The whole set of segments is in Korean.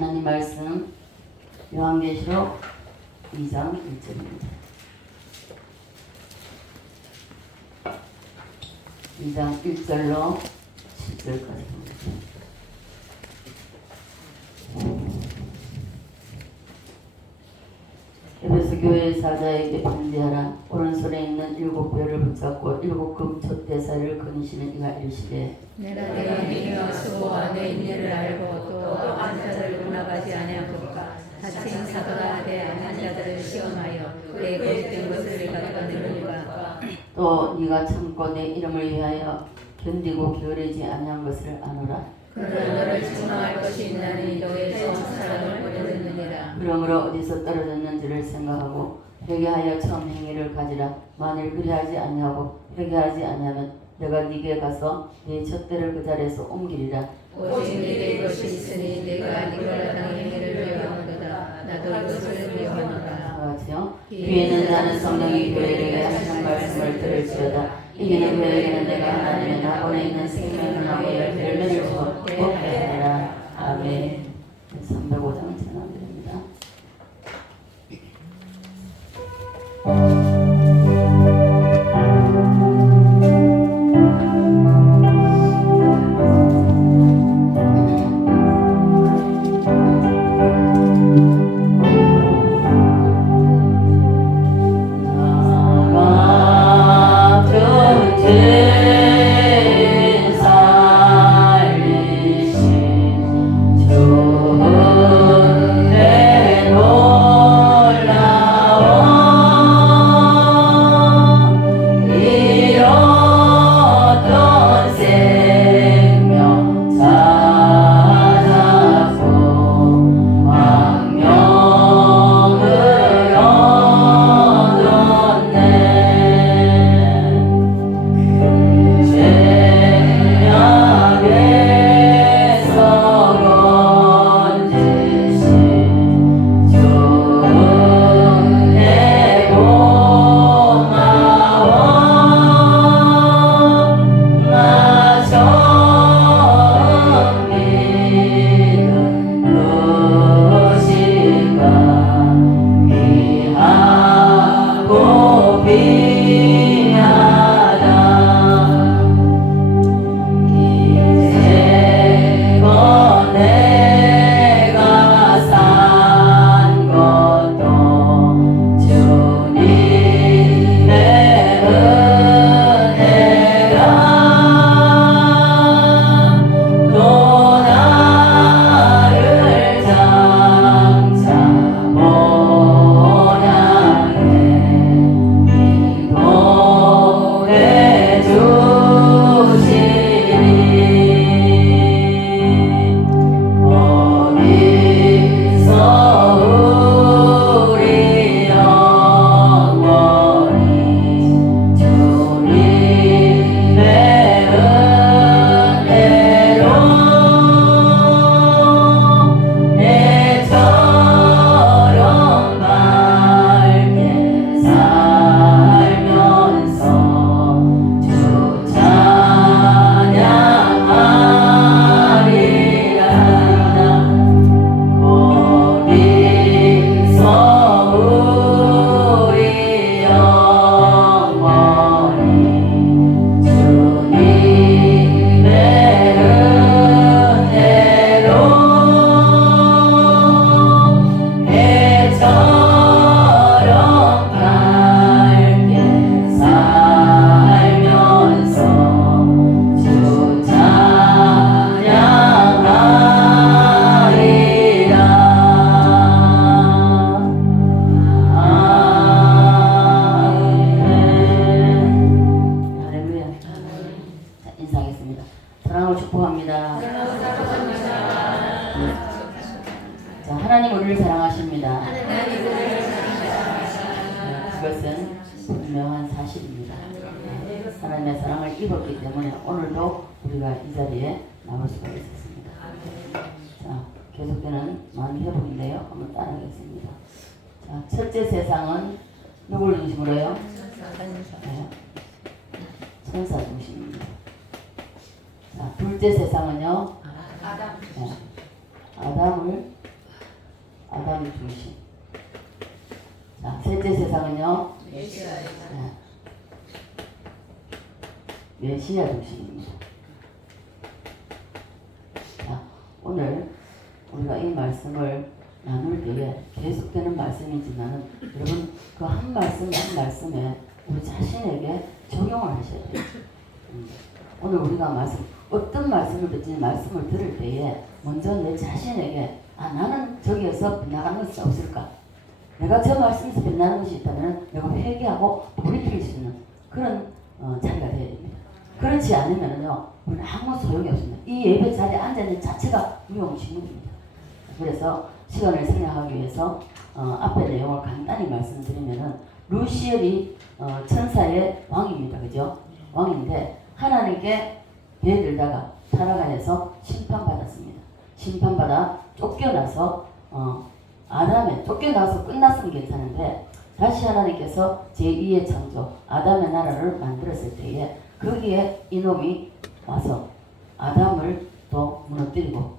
하나님 말씀 요한계시록 2장 1절입니다. 2장 1절로 10절까지 봅니다. 에베소 교회 사자에게 편지하라. 오른손에 있는 7별을 붙잡고 7금 촛대사를 거니시는 이가 이르시되 내가 네가 수고와 내 인내를 알고 또 악한 자들을 떠나가지 아니하고까 다친 사도가 내 악한 자들을 시험하여 내 거짓된 것을 내가 끊으리까 또 네가 참고 내 이름을 위하여 견디고 게으르지 아니한 것을 아노라. 그러나 너를 책망할 것이 있나니 너의 처음 사랑을 버렸느니라. 그러므로 어디서 떨어졌는지를 생각하고 회개하여 처음 행위를 가지라. 만일 그리하지 아니하고 회개하지 아니하면 내가 네게 가서 네 촛대를 그 자리에서 옮기리라. 오직 네게 이것이 있으니 내가 네가 당의 행위를 미워하노라. 나도 이것을 미워하노라. 같이요. 뒤에는 나는 성령이 교회에게 하시는 말씀을 들을지어다. 이기는 교회에게는 내가 하나님의 낙원에 있는 생명의 나무의 열매를 맺을 수 없게 하리라. 아멘. 305장 전합드립니다. 하나님 우리를 사랑하십니다. 그것은 분명한 사실입니다. 하나님의 사랑을 입었기 때문에 오늘도 우리가 이 자리에 남을 수가 있었습니다. 자, 계속되는 많은 회복인데요. 한번 따라하겠습니다. 자, 첫째 세상은 누구를 중심으로 해요? 네. 천사 중심입니다. 자, 둘째 세상은요? 아담. 네. 아담을 아담이 중심. 자, 셋째 세상은요. 메시아이다. 메시아 중심입니다. 자, 오늘 우리가 이 말씀을 나눌 때에 계속되는 말씀이지만은 여러분 그 한 말씀 한 말씀에 우리 자신에게 적용을 하셔야 돼요. 오늘 우리가 어떤 말씀을 듣지 말씀을 들을 때에 먼저 내 자신에게 나는 저기에서 빗나가는 것이 없을까? 내가 저 말씀에서 빗나가는 것이 있다면 내가 회개하고 돌이킬 수 있는 그런 자리가 되어야 됩니다. 그렇지 않으면요 우리는 아무 소용이 없습니다. 이 예배 자리에 앉아있는 자체가 무용지물입니다. 그래서 시간을 생략하기 위해서 앞에 내용을 간단히 말씀드리면은 루시엘이 천사의 왕입니다. 그죠? 왕인데 하나님께 배들다가 타락안에서 심판받았습니다. 심판받아 쫓겨나서 아담에 쫓겨나서 끝났으면 괜찮은데 다시 하나님께서 제2의 창조 아담의 나라를 만들었을 때에 거기에 이놈이 와서 아담을 또 무너뜨리고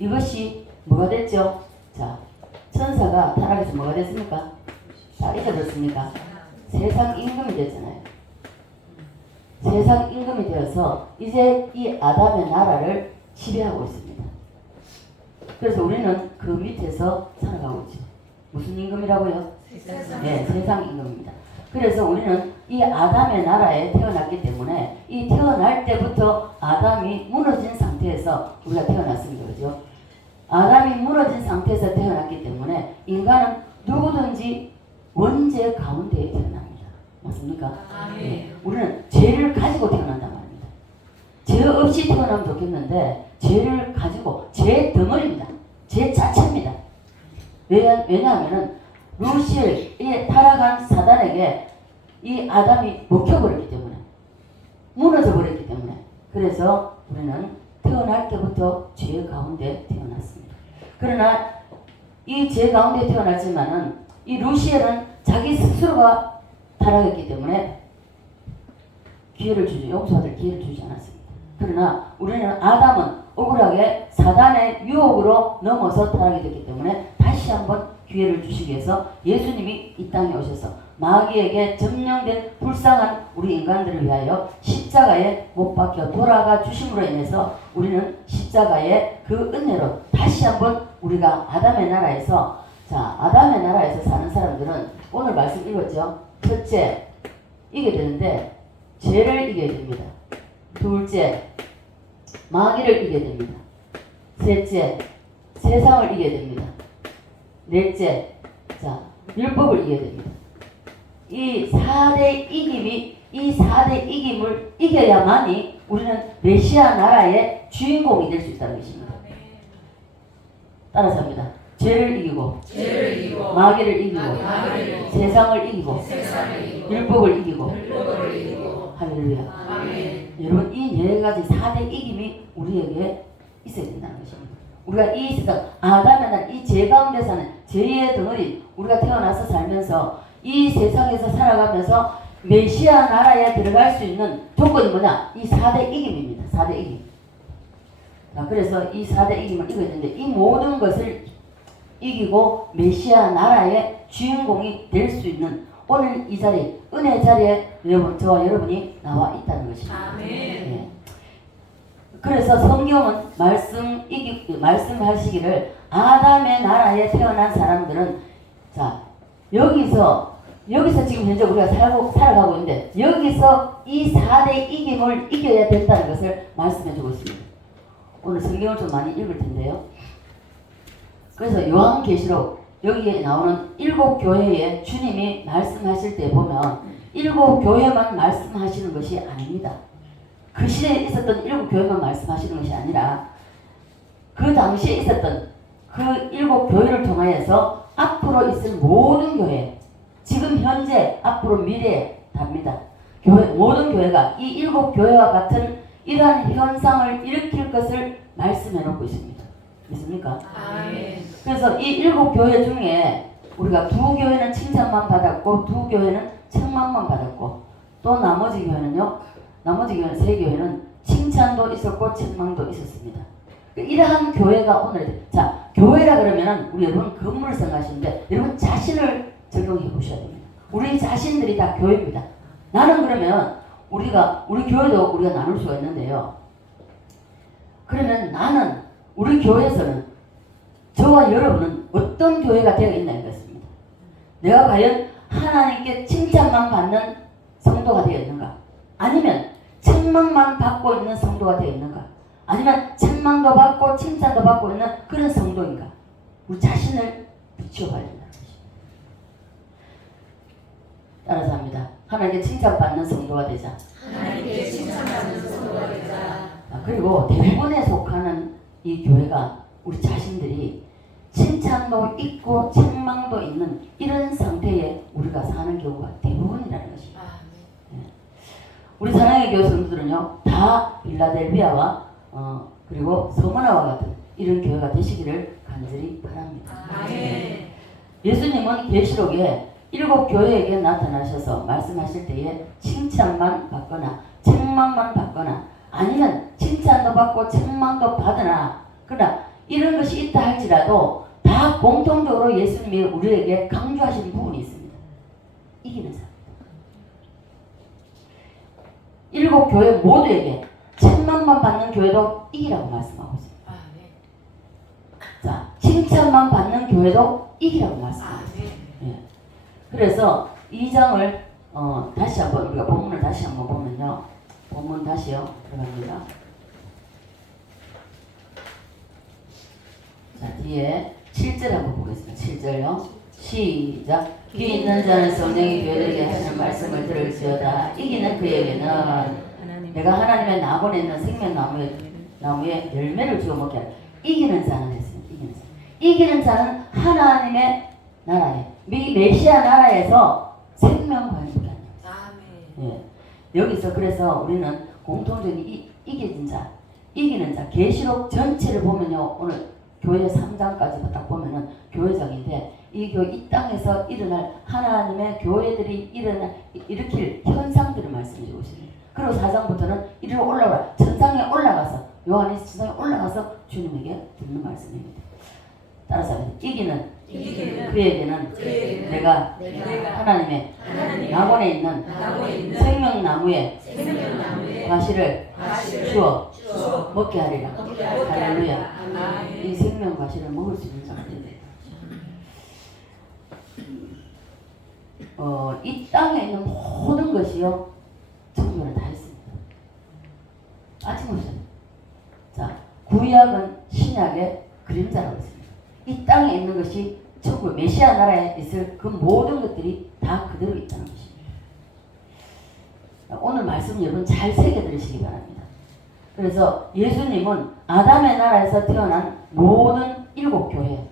이것이 뭐가 됐죠? 자, 천사가 타락해서 뭐가 됐습니까? 자, 잊어졌습니까? 세상 임금이 됐잖아요. 세상 임금이 되어서 이제 이 아담의 나라를 지배하고 있습니다. 그래서 우리는 그 밑에서 살아가고 있죠. 무슨 임금이라고요? 네, 세상 임금입니다. 그래서 우리는 이 아담의 나라에 태어났기 때문에 이 태어날 때부터 아담이 무너진 상태에서 우리가 태어났습니다. 그죠? 아담이 무너진 상태에서 태어났기 때문에 인간은 누구든지 원죄 가운데에 태어납니다. 맞습니까? 네. 우리는 죄를 가지고 태어난단 말입니다. 죄 없이 태어나면 좋겠는데 죄를 가지고 죄 덩어리입니다. 죄 자체입니다. 왜냐하면 루시엘에 타락한 사단에게 이 아담이 먹혀버렸기 때문에 무너져 버렸기 때문에 그래서 우리는 태어날 때부터 죄 가운데 태어났습니다. 그러나 이 죄 가운데 태어났지만은 이 루시엘은 자기 스스로가 타락했기 때문에 용서받을 기회를 주지 않았습니다. 그러나 우리는 아담은 억울하게 사단의 유혹으로 넘어서 타락이 됐기 때문에 다시 한번 기회를 주시기 위해서 예수님이 이 땅에 오셔서 마귀에게 점령된 불쌍한 우리 인간들을 위하여 십자가에 못 박혀 돌아가 주심으로 인해서 우리는 십자가의 그 은혜로 다시 한번 우리가 아담의 나라에서 아담의 나라에서 사는 사람들은 오늘 말씀 읽었죠? 첫째, 이겨야 되는데 죄를 이겨야 됩니다. 둘째, 마귀를 이겨야 됩니다. 셋째, 세상을 이겨야 됩니다. 넷째, 율법을 이겨야 됩니다. 이 4대 이김을 이겨야만이 우리는 메시아 나라의 주인공이 될 수 있다는 것입니다. 따라서 합니다. 죄를 이기고 마귀를 이기고 세상을 이기고 율법을 이기고 할렐루야. 여러분 이 4가지 4대 이김이 우리에게 있어야 된다는 것입니다. 우리가 이 세상 아담의 날 이 죄 가운데 사는 죄의 덩어리 우리가 태어나서 살면서 이 세상에서 살아가면서 메시아 나라에 들어갈 수 있는 조건이 뭐냐? 이 4대 이김입니다. 4대 이김. 그래서 이 4대 이김을 이겨야 되는데 이 모든 것을 이기고 메시아 나라의 주인공이 될 수 있는 오늘 이 자리, 은혜 자리에 저와 여러분이 나와 있다는 것입니다. 네. 그래서 성경은 말씀하시기를 아담의 나라에 태어난 사람들은 여기서 지금 현재 우리가 살아가고 있는데 여기서 이 4대 이김을 이겨야 된다는 것을 말씀해주고 있습니다. 오늘 성경을 좀 많이 읽을 텐데요. 그래서 요한계시록 여기에 나오는 7교회에 주님이 말씀하실 때 보면 7교회만 말씀하시는 것이 아닙니다. 그 시대에 있었던 7교회만 말씀하시는 것이 아니라 그 당시에 있었던 그 7교회를 통하여서 앞으로 있을 모든 교회, 지금 현재 앞으로 미래에 답니다. 모든 교회가 이 7교회와 같은 이러한 현상을 일으킬 것을 말씀해 놓고 있습니다. 믿습니까? 아멘. 그래서 이 7교회 중에 우리가 2교회는 칭찬만 받았고 2교회는 책망만 받았고 또 나머지 교회는 3교회는 칭찬도 있었고 책망도 있었습니다. 이러한 교회가 오늘 교회라 그러면은 우리 여러분 건물을 생각하시는데 여러분 자신을 적용해 보셔야 됩니다. 우리 자신들이 다 교회입니다. 나는 그러면 우리 교회도 우리가 나눌 수가 있는데요. 그러면 나는 우리 교회에서는 저와 여러분은 어떤 교회가 되어 있나는 것입니다. 내가 과연 하나님께 칭찬만 받는 성도가 되어 있는가? 아니면 책망만 받고 있는 성도가 되어 있는가? 아니면 책망도 받고 칭찬도 받고 있는 그런 성도인가? 우리 자신을 비추어봐야 된다는 것입니다. 따라서 합니다. 하나님께 칭찬받는 성도가 되자. 하나님께 칭찬받는 성도가 되자. 그리고 대부분에 속하는 이 교회가 우리 자신들이 칭찬도 있고 책망도 있는 이런 상태에 우리가 사는 경우가 대부분이라는 것입니다. 우리 사랑의 교회 성도들은요 다 빌라델비아와 그리고 서머나와 같은 이런 교회가 되시기를 간절히 바랍니다. 아멘. 예수님은 계시록에 7 교회에게 나타나셔서 말씀하실 때에 칭찬만 받거나 책망만 받거나 아니면 칭찬도 받고 책망도 받으나 그러나 이런 것이 있다 할지라도 다 공통적으로 예수님이 우리에게 강조하신 부분이 있습니다. 이기는 삶. 7 교회 모두에게 책망만 받는 교회도 이기라고 말씀하고 있습니다. 자, 칭찬만 받는 교회도 이기라고 말씀하고 있습니다. 예. 그래서 이 장을 다시 한번 우리가 본문을 다시 한번 보면요. 본문 다시요. 들어갑니다. 자, 뒤에 7절 한번 보겠습니다. 7절요. 시작. 귀 있는 자는 성령이 교회들에게 하시는 말씀을 들을지어다. 이기는 그에게는 내가 하나님의 나본에 있는 생명나무에 열매를 주어 먹게 하라. 이기는 자는 됐습니다. 이기는 자는 하나님의 나라에 메시아 나라에서 생명과를 먹게 합니다. 예. 여기서 그래서 우리는 공통적인 이기는 자, 계시록 전체를 보면요. 오늘 교회 3장까지 딱 보면은 교회장인데 이 땅에서 일어날 하나님의 교회들이 일으킬 현상들을 말씀해 주고 있습니다. 그리고 4장부터는 이리로 올라오라. 천상에 올라가서 요한이 천상에 올라가서 주님에게 듣는 말씀입니다. 따라서 이기는 그에게는 내가 하나님의 낙원에 있는 생명나무의 과실을 주어 먹게 하리라. 할렐루야. 이 생명 과실을 먹을 수 있는 자가 된다. 이 땅에 있는 모든 것이요 천국에 다 있습니다. 아직 없어요. 자, 구약은 신약의 그림자라고 했습니다. 이 땅에 있는 것이 천국 메시아 나라에 있을 그 모든 것들이 다 그대로 있다는 것입니다. 오늘 말씀 여러분 잘 새겨 들으시기 바랍니다. 그래서 예수님은 아담의 나라에서 태어난 모든 7 교회,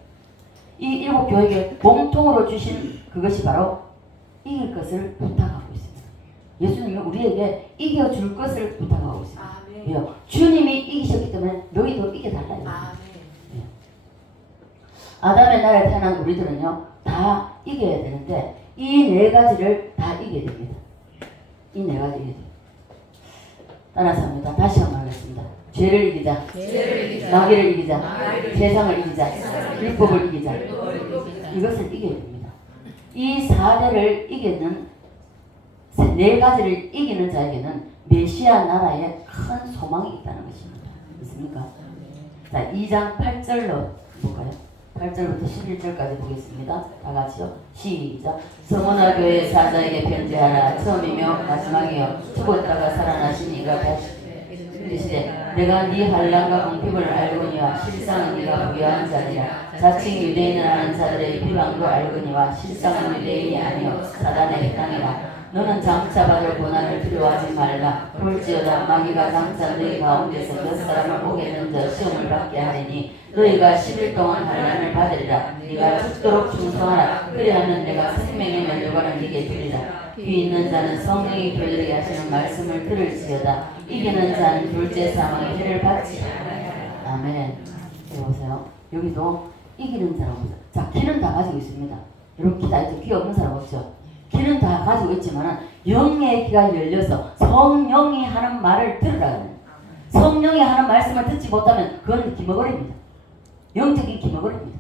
이 7 교회에게 공통으로 주신 그것이 바로 이길 것을 부탁하고 있습니다. 예수님은 우리에게 이겨줄 것을 부탁하고 있습니다. 왜요? 주님이 이기셨기 때문에 너희도 이겨달라. 아담의 나라에 태어난 우리들은요 다 이겨야 되는데 이 4가지를 다 이겨야 됩니다. 이 4가지 이겨야 됩니다. 따라서 합니다. 다시 한번 하겠습니다. 죄를 이기자, 마귀를 이기자, 세상을 이기자, 율법을 이기자. 이것을 이겨야 됩니다. 이 4대를 이기는 4가지를 이기는 자에게는 메시아 나라에 큰 소망이 있다는 것입니다. 있습니까? 자, 2장 8절로 볼까요? 8절부터 11절까지 보겠습니다. 다 같이요. 시작. 서머나 교회 사자에게 편지하라. 처음이며 마지막이요 죽었다가 살아나신 이가 다시 이르시되 내가 네 환난과 궁핍을 알거니와 실상은 네가 부유한 자니라. 자칭 유대인을 하는 자들의 비방도 알거니와 실상은 유대인이 아니요 사단의 해당이라. 너는 장차 받을 고난을 두려워하지 말라. 볼지어다 마귀가 장차 너희 가운데서 몇 사람을 오게 던져 시험을 받게 하리니 너희가 10일 동안 환난을 받으리라. 네가 죽도록 충성하라. 그리하면 내가 생명의 면류관을 네게 주리라. 귀 있는 자는 성령이 교회들에게 하시는 말씀을 들을지어다. 이기는 자는 둘째 사망의 해를 받지 않으리라. 아멘. 보세요. 여기도 이기는 사람 없어요. 자, 길은 다 가지고 있습니다. 여러분 귀 다 있죠? 귀 없는 사람 없죠? 귀는 다 가지고 있지만 영의 귀가 열려서 성령이 하는 말을 들으라. 성령이 하는 말씀을 듣지 못하면 그건 기머거리입니다. 영적인 기록입니다.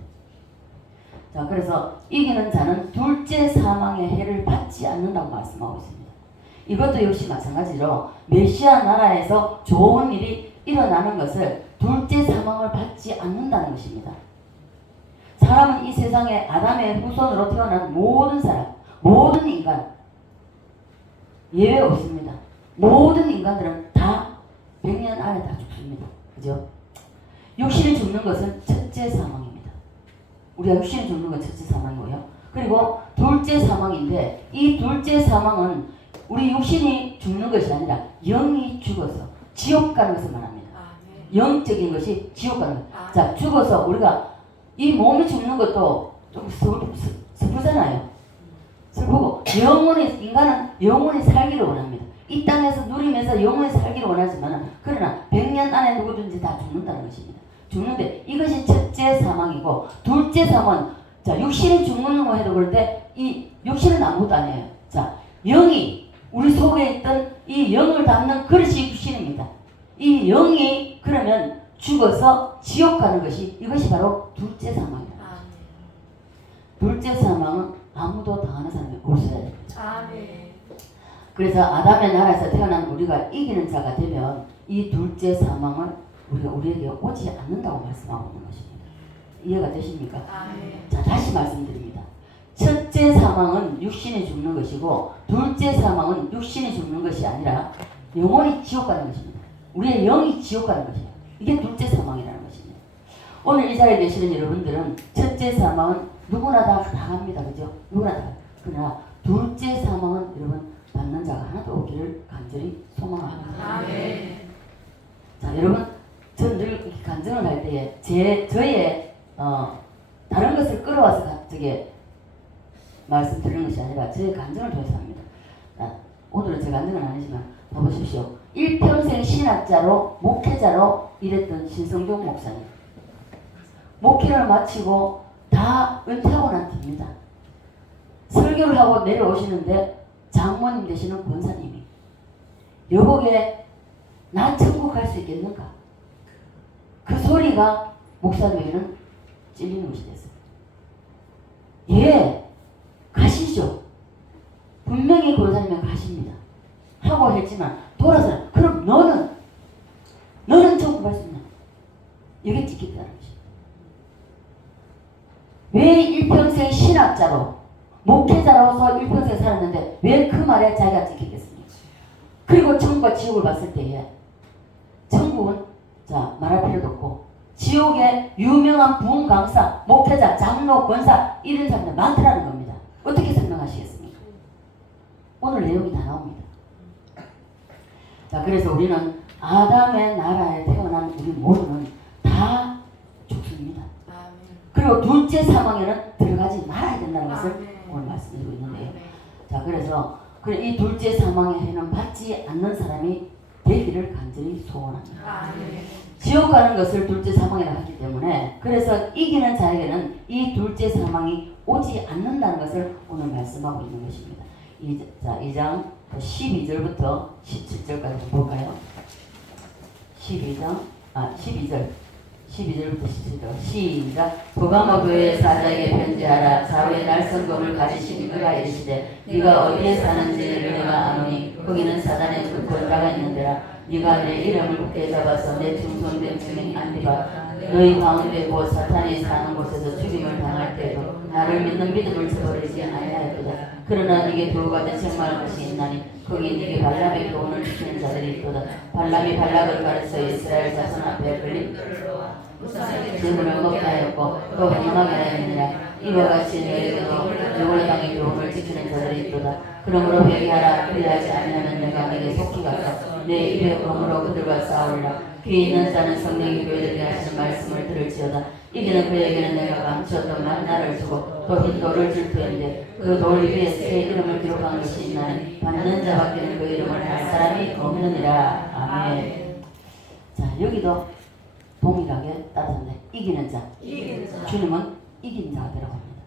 자, 그래서 이기는 자는 둘째 사망의 해를 받지 않는다고 말씀하고 있습니다. 이것도 역시 마찬가지로 메시아 나라에서 좋은 일이 일어나는 것을 둘째 사망을 받지 않는다는 것입니다. 사람은 이 세상에 아담의 후손으로 태어난 모든 사람, 모든 인간 예외 없습니다. 모든 인간들은 다 100년 안에 다 죽습니다. 그죠? 육신이 죽는 것은 첫째 사망입니다. 우리가 육신이 죽는 건 첫째 사망이고요. 그리고 둘째 사망인데 이 둘째 사망은 우리 육신이 죽는 것이 아니라 영이 죽어서 지옥 가는 것을 말합니다. 영적인 것이 지옥 가는 것. 자, 죽어서 우리가 이 몸이 죽는 것도 좀 슬프잖아요. 슬프고 인간은 영원히 살기를 원합니다. 이 땅에서 누리면서 영원히 살기를 원하지만 그러나 100년 안에 누구든지 다 죽는다는 것입니다. 죽는데 이것이 첫째 사망이고 둘째 사망은 자 육신이 죽는 거 해도 그런데 이 육신은 아무것도 아니에요. 자 영이 우리 속에 있던 이 영을 담는 그릇이 육신입니다. 이 영이 그러면 죽어서 지옥 가는 것이 이것이 바로 둘째 사망이다. 둘째 사망은 아무도 당하는 사람이 없어야 됩니다. 그래서 아담의 나라에서 태어난 우리가 이기는 자가 되면 이 둘째 사망을 우리에게 오지 않는다고 말씀하고 있는 것입니다. 이해가 되십니까? 자, 다시 말씀드립니다. 첫째 사망은 육신이 죽는 것이고 둘째 사망은 육신이 죽는 것이 아니라 영원히 지옥 가는 것입니다. 우리의 영이 지옥 가는 것이에요. 이게 둘째 사망이라는 것입니다. 오늘 이 자리에 계시는 여러분들은 첫째 사망은 누구나 다 당합니다. 그죠? 누구나 다. 그러나 둘째 사망은 여러분 받는 자가 하나도 없기를 간절히 소망합니다. 자, 여러분 전 늘 간증을 할 때에 저의 다른 것을 끌어와서 갑자기 말씀드리는 것이 아니라 제 간증을 통해서 합니다. 오늘은 제 간증은 아니지만 봐보십시오. 일평생 신학자로 목회자로 일했던 신성종 목사님. 목회를 마치고 다 은퇴하고 난 뒤입니다. 설교를 하고 내려오시는데 장모님 되시는 권사님이 여보게 나 천국 갈 수 있겠는가? 그 소리가 목사님에게는 찔리는 것이 됐어요. 예, 가시죠. 분명히 권사님은 가십니다. 하고 했지만 돌아서는 그럼 너는 천국 갈 수 있나? 여기 찍혔다는 것입니다. 왜 일평생 신학자로 목회자로서 일평생 살았는데 왜 그 말에 자기가 찍히겠습니까? 그리고 천국과 지옥을 봤을 때에 천국은 자 말할 필요도 없고 지옥에 유명한 부흥 강사, 목회자, 장로, 권사 이런 사람들 많더라는 겁니다. 어떻게 설명하시겠습니까? 오늘 내용이 다 나옵니다. 자 그래서 우리는 아담의 나라에 태어난 우리 모두는 다 죽습니다. 그리고 둘째 사망에는 들어가지 말아야 된다는 것을 오늘 말씀드리고 있는데요. 자 그래서 이 둘째 사망의 해는 받지 않는 사람이 되기를 간절히 소원합니다. 지옥 가는 것을 둘째 사망이라 하기 때문에 그래서 이기는 자에게는 이 둘째 사망이 오지 않는다는 것을 오늘 말씀하고 있는 것입니다. 2장 12절부터 17절까지 볼까요? 12절 12절부터 17절 시작. 보가모 교회 사자에게 편지하라. 사후에 날성검을 가지신 그가 이르시되 네가 어디에 사는지를 내가 아노니 거기는 사단의 그 권자가 있는데라. 네가 내 이름을 굳게 잡아서 내 충성된 증인 안디바 너희 가운데 곧 사탄이 사는 곳에서 죽임을 당할 때도 나를 믿는 믿음을 저버리지 아니하였도다. 그러나 네게 두 가지 책망할 것이 있나니 거기 네게 발람의 교훈을 지키는 자들이 있도다. 발람이 발락을 가르쳐 이스라엘 자손 앞에 걸린 재물을 먹게 하였고 또 행하게 하였느니라. 이와 같이 너희에게도 누구의 땅의 교훈을 지키는 자들이 있도다. 그러므로 회개하라. 그리하지 아니하면 내가 네게 속히 가서 내 입의 검으로 그들과 싸우리라. 귀 있는 자는 성령이 교회들에게 하시는 말씀을 들을지어다. 이기는 그에게는 내가 감추었던 만나를 주고 또 흰 돌을 줄 터인데 그 돌 위에 새 이름을 기록한 것이 있나니 받는 자밖에는 그 이름을 할 사람이 없느니라. 아멘. 자 여기도 동일하게 따졌네. 이기는 자. 주님은 이긴 자가 되라고 합니다.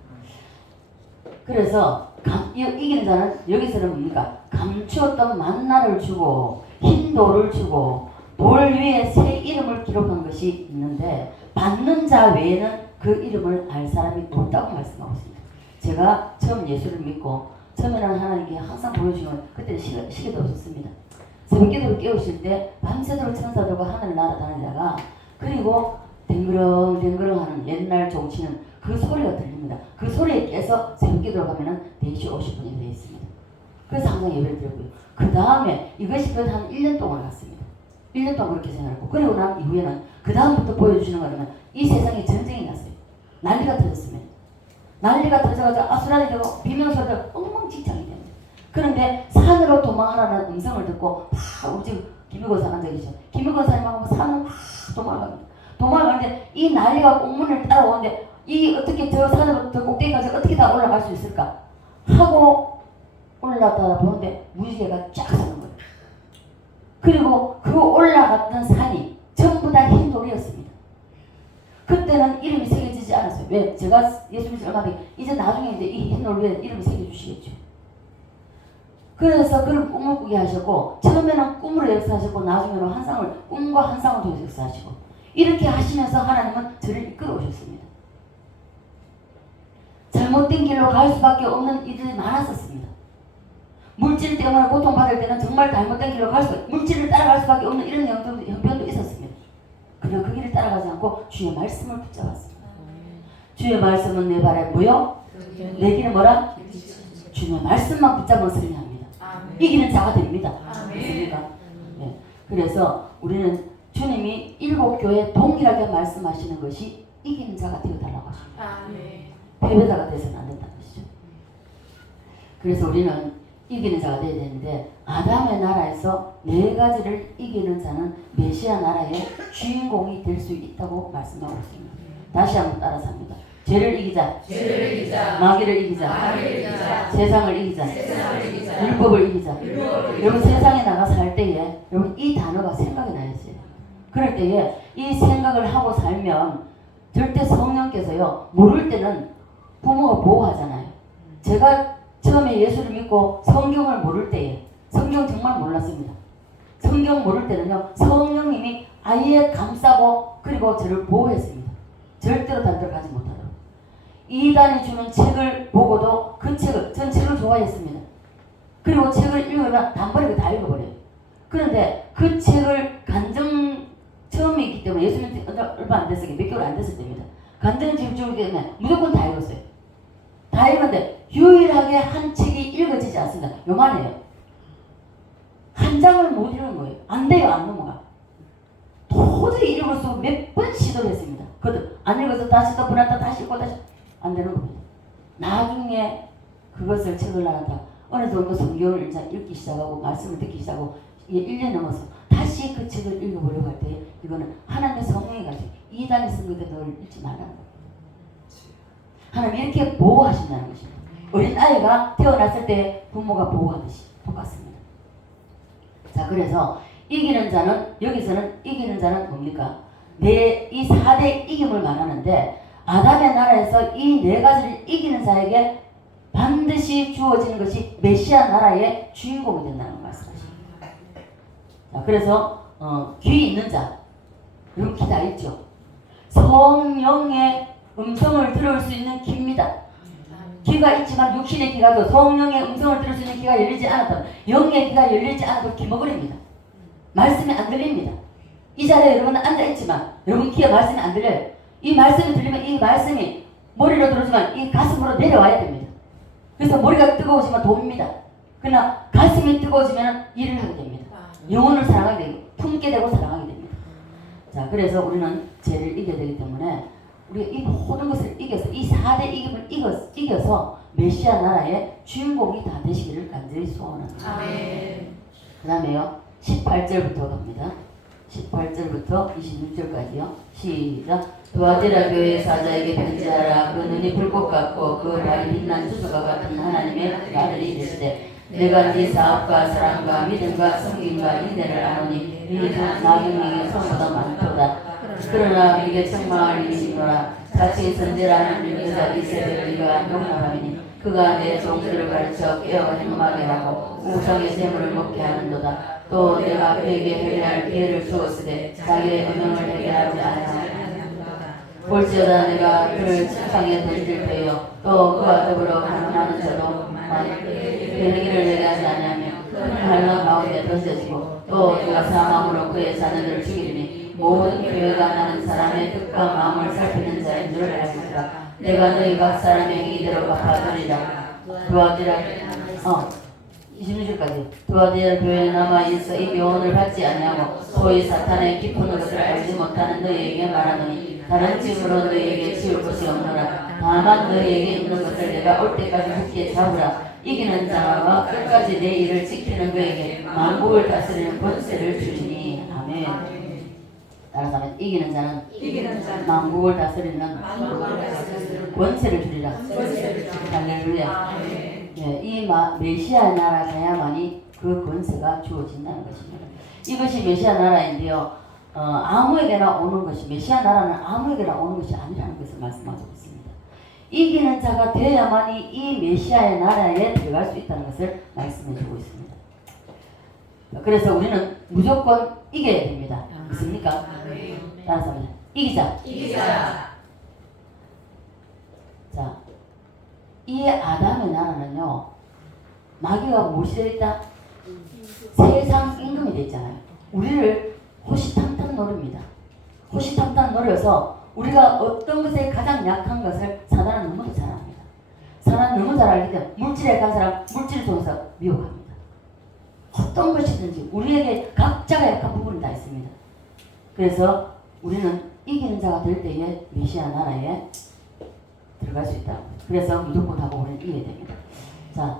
그래서 이기는 자는 여기서는 뭡니까? 감추었던 만나를 주고 흰 돌을 주고 돌 위에 새 이름을 기록한 것이 것이 있는데 받는 자 외에는 그 이름을 알 사람이 없다고 말씀하고 있습니다. 제가 처음 예수를 믿고 처음에는 하나님께 항상 보여주면 그때는 시계도 없었습니다. 새벽기도를 깨우실 때 밤새도록 천사들과 하늘을 날아다니다가 그리고 댕그렁댕그렁 하는 옛날 종치는 그 소리가 들립니다. 그 소리에 깨서 새벽기도를 가면은 4시 50분이 되어 있습니다. 그래서 항상 예배를 드리고요. 그 다음에 이것이 한 1년 동안 갔습니다. 1년 동안 그렇게 생각했고 그리고 난 이후에는 그 다음부터 보여주시는 거는 이 세상에 전쟁이 났어요. 난리가 터졌습니다. 난리가 터져가지고 아수라리 되고 비명소리가 엉망진창이 됩니다. 그런데 산으로 도망하라는 음성을 듣고 다 우리 지금 김유건 한 적이죠. 김유건 사님하고 산을 막 도망갑니다. 도망가는데 이 난리가 옥문을 따라오는데 이 어떻게 저 산으로 저 꼭대기까지 어떻게 다 올라갈 수 있을까 하고 올라가다 보는데 무지개가 쫙 서는 거예요. 그리고 그 올라갔던 산이 전부 다 흰 돌이었습니다. 그때는 이름이 새겨지지 않았어요. 왜? 제가 예수 믿지 얼마 전에 이제 나중에 이제 이 흰 돌 위에 이름을 새겨주시겠죠. 그래서 그런 꿈을 꾸게 하셨고 처음에는 꿈으로 역사하셨고 나중에는 환상을 꿈과 환상을 통해서 역사하시고 이렇게 하시면서 하나님은 저를 이끌어 오셨습니다. 잘못된 길로 갈 수밖에 없는 일들이 많았었습니다. 물질 때문에 고통받을 때는 정말 잘못된 길로 물질을 따라갈 수밖에 없는 이런 형편도 있었습니다. 그러나 그 길을 따라가지 않고 주의 말씀을 붙잡았습니다. 주의 말씀은 내 발에 뭐요? 내 길은 뭐라? 주의 말씀만 붙잡으면 승리합니다. 이기는 자가 됩니다. 맞습니까? 네. 그래서 우리는 주님이 7교회 동일하게 말씀하시는 것이 이기는 자가 되어달라고 하십니다. 패배자가 되어서는 안 된다는 것이죠. 그래서 우리는 이기는 자가 되어야 되는데 아담의 나라에서 4가지를 이기는 자는 메시아 나라의 주인공이 될 수 있다고 말씀하고 있습니다. 다시 한번 따라서 합니다. 죄를 이기자, 마귀를 이기자, 세상을 이기자, 율법을 이기자. 여러분 세상에 나가 살 때에 여러분 이 단어가 생각이 나야지. 그럴 때에 이 생각을 하고 살면 절대 성령께서요 모를 때는 부모가 보호하잖아요. 제가 처음에 예수를 믿고 성경을 모를 때에 성경 정말 몰랐습니다. 성경 모를 때는요 성령님이 아예 감싸고 그리고 저를 보호했습니다. 절대로 단절 가지 못하도록. 이단이 주는 책을 보고도 그 책을 전 책을 좋아했습니다. 그리고 책을 읽으면 단번에 다 읽어버려요. 그런데 그 책을 처음이기 때문에 예수 믿은 지 얼마 안 됐어요. 몇 개월 안 됐을 때입니다. 간증 집중이기 때문에 무조건 다 읽었어요. 다 읽었는데 유일하게 한 책이 읽어지지 않습니다. 요만해요. 한 장을 못 읽은 거예요. 안 돼요. 안 넘어가. 도저히 읽을 수 몇 번 시도를 했습니다. 그것도 안 읽어서 다시 또 보냈다 다시 읽고 다시 안 되는 겁니다. 나중에 그것을 책을 나갔다 어느 정도 성경을 이제 읽기 시작하고 말씀을 듣기 시작하고 이게 1년 넘어서 다시 그 책을 읽어보려고 할 때 이거는 하나님의 성령이 가지고 이단이 쓴 것에 널 읽지 말라는 거예요. 하나님 이렇게 보호하신다는 것입니다. 어린 아이가 태어났을 때 부모가 보호하듯이 똑같습니다. 자, 그래서 이기는 자는 여기서는 이기는 자는 뭡니까? 이 4대 이김을 말하는데 아담의 나라에서 이 4가지를 이기는 자에게 반드시 주어지는 것이 메시아 나라의 주인공이 된다는 말씀이십니다. 자, 그래서 귀 있는 자, 여러분 귀 다 있죠? 성령의 음성을 들을 수 있는 귀입니다. 귀가 있지만 육신의 귀가 성령의 음성을 들을 수 있는 귀가 열리지 않았다면 영의 귀가 열리지 않아도 귀머거립니다. 말씀이 안 들립니다. 이 자리에 여러분은 앉아있지만 여러분 귀에 말씀이 안 들려요. 이 말씀이 들리면 이 말씀이 머리로 들어오지만 이 가슴으로 내려와야 됩니다. 그래서 머리가 뜨거워지면 돕니다. 그러나 가슴이 뜨거워지면 일을 하게 됩니다. 영혼을 사랑하게 되고 품게 되고 사랑하게 됩니다. 자, 그래서 우리는 죄를 이겨야 되기 때문에 우리가 이 모든 것을 이겨서 이 4대 이김을 이겨서 메시아 나라의 주인공이 다 되시기를 간절히 소원합니다. 그 다음에요 18절부터 갑니다. 18절부터 26절까지요. 시작. 도아디라 교회 사자에게 편지하라. 그 눈이 불꽃 같고 그 발이 빛난 주소가 같은 하나님의 아들이 되시되 내가 네 사업과 사랑과 믿음과 섬김과 인내를 아노니 네 나경에게 손보다 많도다. 그러나 네게 책망할 일이 있노라. 자칭 선지라는 여자 이세벨을 네가 용납하니 그가 내 종들을 가르쳐 깨어 행하게 하고 우상의 재물을 먹게 하는도다. 또 내가 그에게 해결할 기회를 주었으되 자기의 음행을 해결하지 않아 볼지어다 내가 그를 침상에 던질 때요 또 그와 더불어 가난한 자도 되기를 내게 하지 아니하며 큰 한란 가운데 던져지고 또 그가 사망으로 그의 자녀들을 죽이리니 모든 교회가 나는 사람의 뜻과 마음을 살피는 자인 줄 알고 있다. 내가 너희 각 사람의 이대로 갚아주리라. 두아디라 26절까지 두아디라 교회에 남아있어 이 교훈을 받지 아니하고 소위 사탄의 깊은 것을 알지 못하는 너희에게 말하노니 다른 짐으로 너희에게 치울 것이 없노라. 다만 너희에게 있는 것을 내가 올 때까지 굳게 잡으라. 이기는 자와 끝까지 내 일을 지키는 그에게 만국을 다스리는 권세를 주리니. 아멘. 따라서 하면 이기는 자는 만국을 다스리는 권세를 주리라. 할렐루야. 네, 이 메시아 나라 가야만이 그 권세가 주어진다는 것입니다. 이것이 메시아 나라인데요. 아무에게나 오는 것이 메시아 나라는 아무에게나 오는 것이 아니라는 것을 말씀하고 있습니다. 이기는 자가 되어야만이 이 메시아의 나라에 들어갈 수 있다는 것을 말씀해주고 있습니다. 그래서 우리는 무조건 이겨야 됩니다. 믿습니까? 따라서 합니다. 이기자. 자, 이 아담의 나라는요, 마귀가 무엇이 있다? 세상 임금이 되어 있잖아요. 우리를 호시탐탐 노립니다. 호시탐탐 노려서 우리가 어떤 것에 가장 약한 것을 사단은 너무 잘 압니다. 사단은 너무 잘 알기 때문에 물질에 간 사람 물질을 통해서 미혹합니다. 어떤 것이든지 우리에게 각자가 약한 부분이 다 있습니다. 그래서 우리는 이기는 자가 될 때에 메시아 나라에 들어갈 수 있다. 그래서 무조건 하고 우리는 이겨야 됩니다. 자,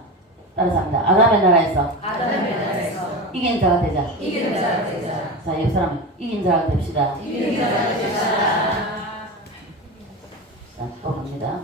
따라서 합니다. 아담의 나라에서 이기는 자가 되자. 자, 옆 사람은 이긴 자가 됩시다. 자, 또 갑니다.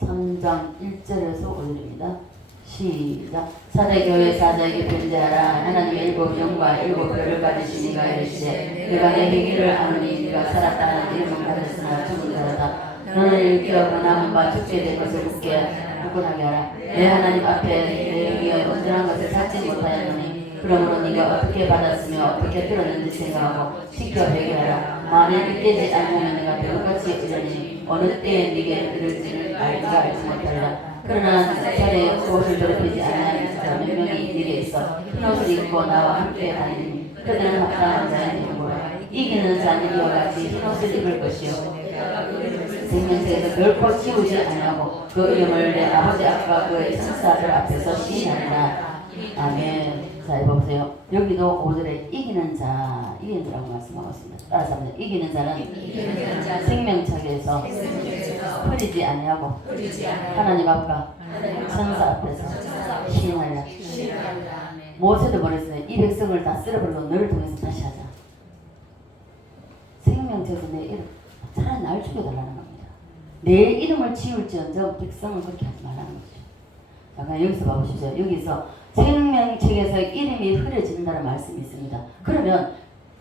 3장 1절에서 5절입니다. 시작. 사대교회 사자에게 편지하라. 하나님의 일곱 영과 일곱 별을 가지신 이가 이르시되 내가 내 행위를 아노니 네가 살았다는 이름은 가졌으나 죽은 자다. 너는 일깨어 변함은 바 죽게 된 것을 굳건하게 하라. 내 하나님 앞에 내 행위가 온전한 것을 찾지 못하였느니 그러므로 네가 어떻게 받았으며 어떻게 들었는지 생각하고 지켜 회개하라. 만일 깨지 않으면 내가 배고같이 이르니 어느 때에 네게 이를지를 네가 알지 못하리라. 그러나 전에 옷을 더럽히지 아니하는 자 몇 명이 네게 있어 흰옷을 입고 나와 함께 다니니 그들은 합당한 자이니라. 이기는 자는 이와 같이 흰옷을 입을 것이요 생명체에서 결코 지우지 아니하고 그 이름을 내 아버지 앞과 그의 천사들 앞에서 시인하리라. 아멘. 자, 보세요. 여기도 5절에 이기는 자라고 말씀하고 있습니다. 따라서 합니다. 이기는 자는 생명책에서 흐리지 아니하고 하나님 앞과 천사 앞에서 시인하리라. 모세도 그랬어요. 이 백성을 다 쓸어버리고 너를 통해서 다시 하자. 생명책에서 내 이름 차라리 날 죽여달라는 겁니다. 내 이름을 지울지언정 백성을 그렇게 하지 말라는 거죠. 잠깐 여기서 봐보십시오. 여기서 생명책에서 이름이 흐려진다는 말씀이 있습니다. 그러면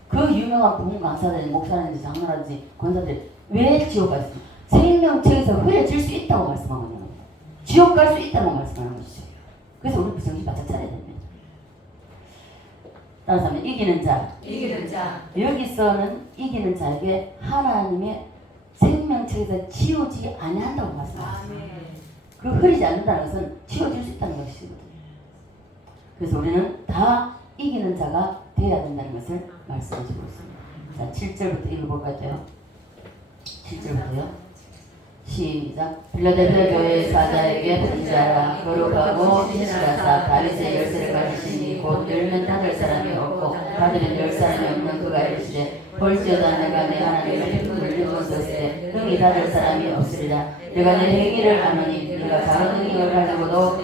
그 유명한 부흥 강사들, 목사라든지 장로라든지 권사들이 왜 지옥 갈 수 있습니까? 생명책에서 흐려질 수 있다고 말씀하고 있는 겁니다. 지옥 갈 수 있다고 말씀하는 것이죠. 그래서 우리 정신 바짝 차려야 됩니다. 따라서 하면 이기는 자. 여기서는 이기는 자에게 하나님의 생명책에서 지우지 아니한다고 말씀하셨습니다. 그 흐리지 않는다는 것은 지워질 수 있다는 것이거든요. 그래서 우리는 다 이기는 자가 되어야 된다는 것을 말씀해주고 있습니다. 자, 7절부터 읽어볼까요? 7절부터요. 시작. 빌라델피아 교회의 사자에게 편지하라. 거룩하고 신실하사 다윗의 열쇠를 가지시니 곧 열면 닫을 사람이 없고 닫으면 열 사람이 없는 그가 이르시되 볼지어다 내가 내 하나님의 기쁨을 누웠을 능히 닫을 사람이 없으리라. 내가 내 행위를 아노니 내가 작은 능력을 가지고도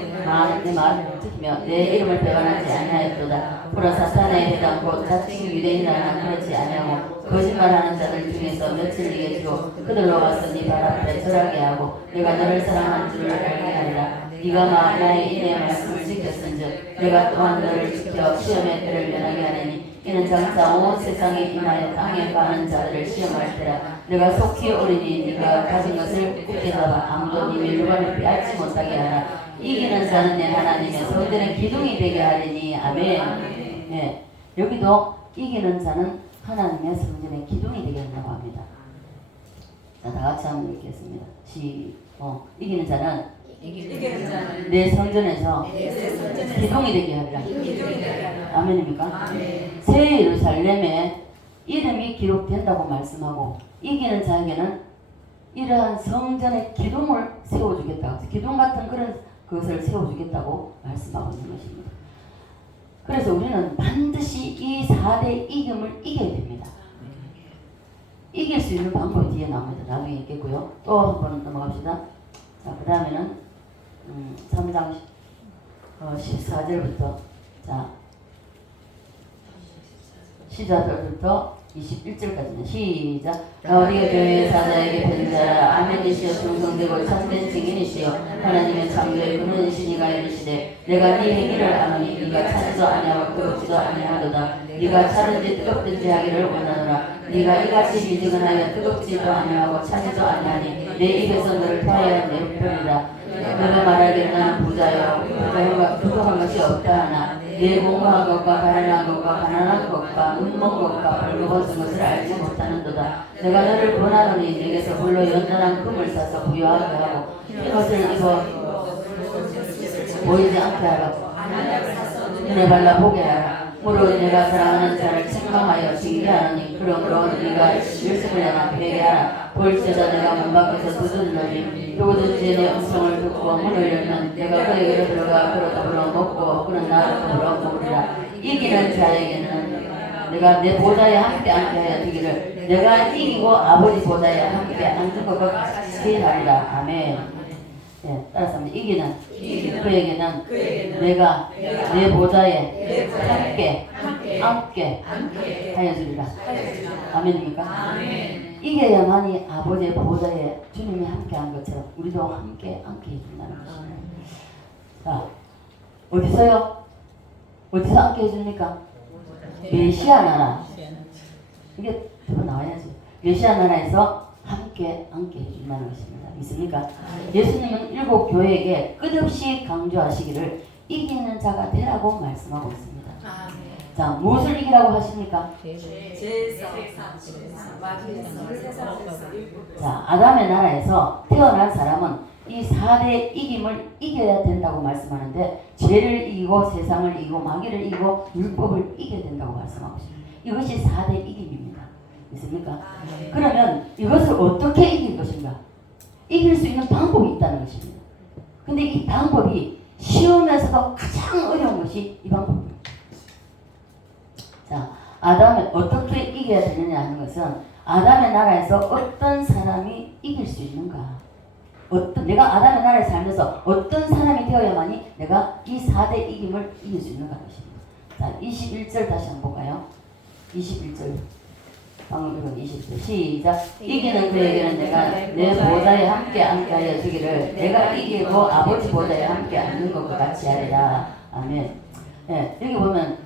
내 말을 지키며 내 이름을 배반하지 아니하였도다. 보라 사탄의 해당 곧 자칭 유대인이라는 그렇지 아니하고 거짓말하는 자들 중에서 며칠 네게 주고 그들로 와서 네 발 앞에 절하게 하고 내가 너를 사랑하는 줄을 알게 하리라. 네가 나의 인의 말씀을 지켰은즉 내가 또한 너를 지켜 시험의 때를 면하게 하리니 이는 장차 온 세상에 임하여 땅에 가는 자들을 시험할 때라. 내가 속히 오리니 네가 가진 것을 굳게 잡아 아무도 네 멸관을 빼앗지 못하게 하라. 이기는 자는 내 하나님의 손대는 기둥이 되게 하리니. 아멘. 네, 여기도 이기는 자는 하나님의 성전의 기둥이 되게 한다고 합니다. 자, 다 같이 한번 읽겠습니다. 이기는 자는 내 성전에서 기둥이 되게 하리라. 아멘입니까? 새 예루살렘에 이름이 기록된다고 말씀하고 이기는 자에게는 이러한 성전의 기둥을 세워주겠다. 기둥 같은 그런 것을 세워주겠다고 말씀하고 있는 것입니다. 그래서 우리는 반드시 이 4대 이김을 이겨야 됩니다. 이길 수 있는 방법이 뒤에 나옵니다. 나중에 있겠고요. 또 한번 넘어갑시다. 자, 그 다음에는 3장 14절부터 자 14절부터 21절까지는 시작. 우리가 교회의 사자에게 된 자라 아멘이시여 충성되고 참된 증인이시여 하나님의 창조의 근원이시니가 이르시되 내가 네 행위를 아노니 네가 차지도 아니하고 뜨겁지도 아니하도다. 네가 차든지 뜨겁든지 하기를 원하노라. 네가 이같이 미지근하여 뜨겁지도 아니하고 차지도 아니하니 내 입에서 너를 토하여 내버리라. 너가 말하기를 나는 부자여 부족한 것이 없다 하나 내 공부한 것과 가련한 것과 가난한 것과 눈먼 것과 벌거벗은 것을 알지 못하는도다. 내가 너를 권하노니 내게서 불로 연단한 금을 사서 부유하게 하고 이것을 입어 보이지 않게 하라. 눈에 발라 보게 하라. 무릇 내가 사랑하는 자를 책망하여 징계하노니 그러므로 네가 일승을 하나 베게 하라. 볼지어다 내가 문 밖에서 두드리노니 누구든지 내 음성을 듣고 문을 열면 내가 그에게로 들어가 그로 더불어 먹고 그는 나를 더불어 먹으리라. 이기는 자에게는 내가 내 보좌에 함께 앉게 되기를 내가 이기고 아버지 보좌에 함께 앉은 것과 같이 하리라. 아멘. 네, 따라서 합니다. 이기는 그에게는 내가 내 보좌에 함께 하여 주리라. 아멘입니까? 이겨야만이 아버지의 보좌에 주님이 함께 한 것처럼 우리도 함께 해준다는 것입니다. 자, 어디서요? 어디서 함께 해줍니까? 메시아 나라. 이게 더 나와야지. 메시아 나라에서 함께 해준다는 것입니다. 믿습니까? 예수님은 7 교회에게 끝없이 강조하시기를 이기는 자가 되라고 말씀하고 있습니다. 자, 무엇을 이기라고 하십니까? 자, 아담의 나라에서 태어난 사람은 이 4대 이김을 이겨야 된다고 말씀하는데 죄를 이기고 세상을 이기고 마귀를 이기고 율법을 이겨야 된다고 말씀하고 있습니다. 이것이 4대 이김입니다. 믿습니까? 그러면 이것을 어떻게 이길 것인가? 이길 수 있는 방법이 있다는 것입니다. 근데 이 방법이 쉬우면서도 가장 어려운 것이 이 방법입니다. 자, 아담을 어떻게 이겨야 되느냐 하는 것은 아담의 나라에서 어떤 사람이 이길 수 있는가? 내가 아담의 나라에 살면서 어떤 사람이 되어야만이 내가 이 4대 이김을 이길 수 있는가 하는 것입니다. 자, 21절 다시 한번 볼까요? 21절. 방금 읽은 20절 시작. 이기는 그에게는 내가 내 보좌에 함께 앉게 주기를 내가 이기고 아버지 보좌에 함께 앉는 것과 같이 하리라. 아멘. 네, 여기 보면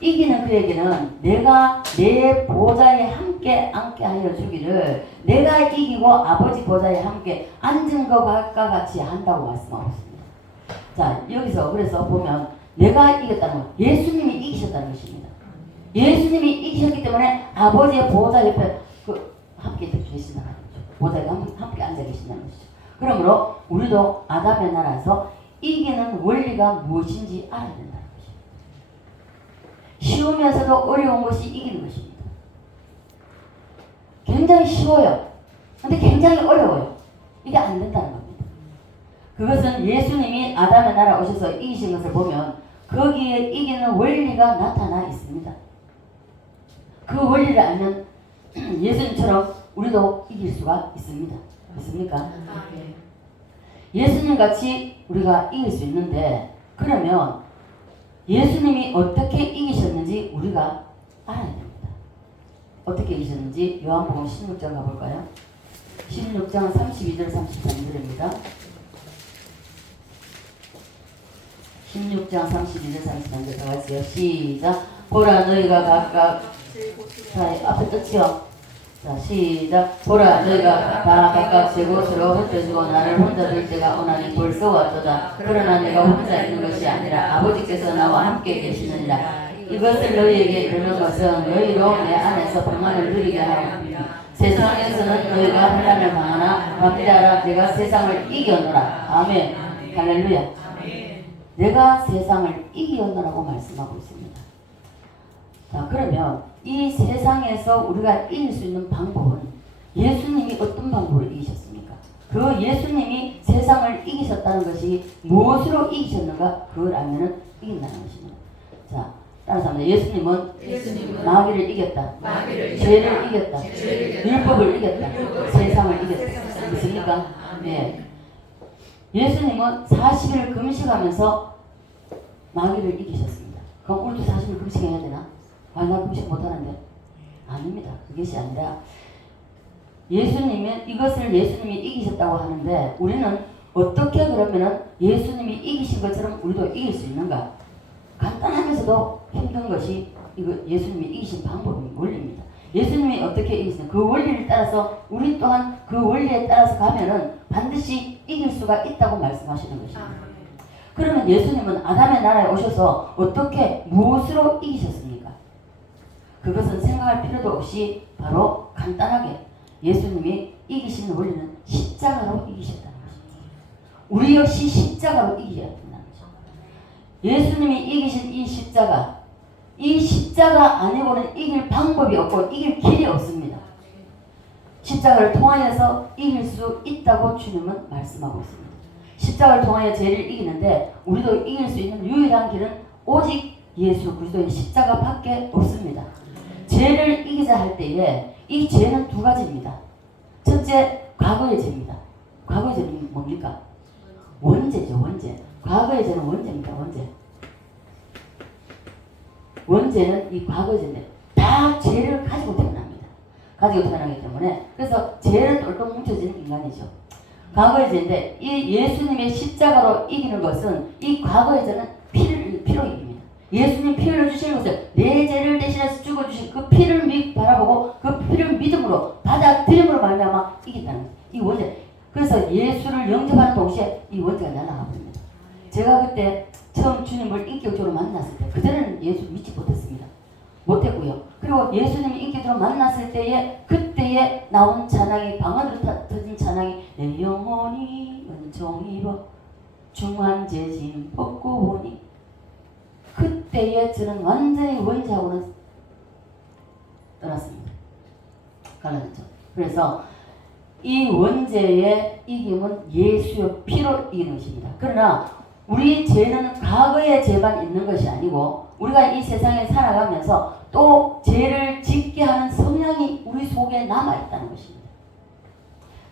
이기는 그에게는 내가 내 보좌에 함께 앉게 하여 주기를 내가 이기고 아버지 보좌에 함께 앉은 것과 같이 한다고 말씀하고 있습니다. 자, 여기서 그래서 보면 내가 이겼다는 것, 예수님이 이기셨다는 것입니다. 예수님이 이기셨기 때문에 아버지의 보좌 옆에 함께 계신다는 거죠. 보좌에 함께 앉아 계신다는 것이죠. 그러므로 우리도 아담의 나라에서 이기는 원리가 무엇인지 알아야 된다는 것입니다. 쉬우면서도 어려운 것이 이기는 것입니다. 굉장히 쉬워요. 근데 굉장히 어려워요. 이게 안 된다는 겁니다. 그것은 예수님이 아담의 나라 오셔서 이기신 것을 보면 거기에 이기는 원리가 나타나 있습니다. 그 원리를 알면 예수님처럼 우리도 이길 수가 있습니다. 믿습니까? 예수님 같이 우리가 이길 수 있는데 그러면 예수님이 어떻게 이기셨는지 우리가 알아야 됩니다. 어떻게 이기셨는지 요한복음 16장 가볼까요? 16장 32절 33절입니다. 16장 32절 33절 다 같이요. 시작. 보라 너희가 각각 자, 앞에 뜻이요. 자, 시작. 보라 너희가 다 각각 제 곳으로 흩어지고 나를 혼자 둘 때가 오나니 벌써 왔도다. 그러나 내가 혼자 있는 것이 아니라 아버지께서 나와 함께 계시느니라. 이것을 너희에게 이르는 것은 너희로 내 안에서 평안을 누리게 하라. 세상에서는 너희가 환난을 당하나 밤이라 내가 세상을 이겨노라. 아멘. 할렐루야. 내가 세상을 이겨노라고 말씀하고 있습니다. 자, 그러면 이 세상에서 우리가 이길 수 있는 방법은 예수님이 어떤 방법을 이기셨습니까? 그 예수님이 세상을 이기셨다는 것이 무엇으로 이기셨는가? 그걸 알면은 이긴다는 것입니다. 자, 따라서 합니다. 예수님은 마귀를 이겼다. 죄를 이겼다. 율법을 이겼다. 세상을 이겼다. 믿습니까? 네. 예수님은 40일 금식하면서 마귀를 이기셨습니다. 그럼 오늘도 40일 금식해야 되나? 아, 나 금식 못하는데. 아닙니다. 그것이 아니라 예수님은 이것을 예수님이 이기셨다고 하는데 우리는 어떻게 그러면은 예수님이 이기신 것처럼 우리도 이길 수 있는가? 간단하면서도 힘든 것이 이거 예수님이 이기신 방법이 원리입니다. 예수님이 어떻게 이기시는 그 원리를 따라서 우리 또한 그 원리에 따라서 가면은 반드시 이길 수가 있다고 말씀하시는 것입니다. 그러면 예수님은 아담의 나라에 오셔서 어떻게 무엇으로 이기셨습니까? 그것은 생각할 필요도 없이 바로 간단하게 예수님이 이기시는 원리는 십자가로 이기셨다는 것입니다. 우리 역시 십자가로 이겨야 된다는 것입니다. 예수님이 이기신 이 십자가 아니고는 이길 방법이 없고 이길 길이 없습니다. 십자가를 통하여서 이길 수 있다고 주님은 말씀하고 있습니다. 십자가를 통하여 죄를 이기는데 우리도 이길 수 있는 유일한 길은 오직 예수 그리스도의 십자가밖에 없습니다. 죄를 이기자 할 때에 이 죄는 두 가지입니다. 첫째, 과거의 죄입니다. 과거의 죄는 뭡니까? 원죄죠, 원죄. 과거의 죄는 원죄입니다, 원죄. 원죄는 이 과거의 죄인데 다 죄를 가지고 태어납니다. 가지고 태어나기 때문에 그래서 죄를 똘똘 뭉쳐지는 인간이죠. 과거의 죄인데 이 예수님의 십자가로 이기는 것은 이 과거의 죄는 피로 이깁니다. 예수님 피 흘려주시는 것을 내 죄를 대신해서 죽어주신 그 피를 바라보고 그 피를 믿음으로 받아들임으로 말미암아 이긴다는 거예요. 이 원죄. 그래서 예수를 영접하는 동시에 이 원죄가 날아가 버립니다. 제가 그때 처음 주님을 인격적으로 만났을 때 그때는 예수 믿지 못했습니다. 못했고요. 그리고 예수님이 인격적으로 만났을 때에 그때에 나온 찬양이 방언으로 터진 찬양이 내 영혼이 은총 입어 중환제짐 벗고 보니 그때에 저는 완전히 원죄하고는 떠났습니다. 갈라졌죠. 그래서 이 원죄의 이김은 예수의 피로 이기는 것입니다. 그러나 우리 죄는 과거의 죄만 있는 것이 아니고 우리가 이 세상에 살아가면서 또 죄를 짓게 하는 성향이 우리 속에 남아있다는 것입니다.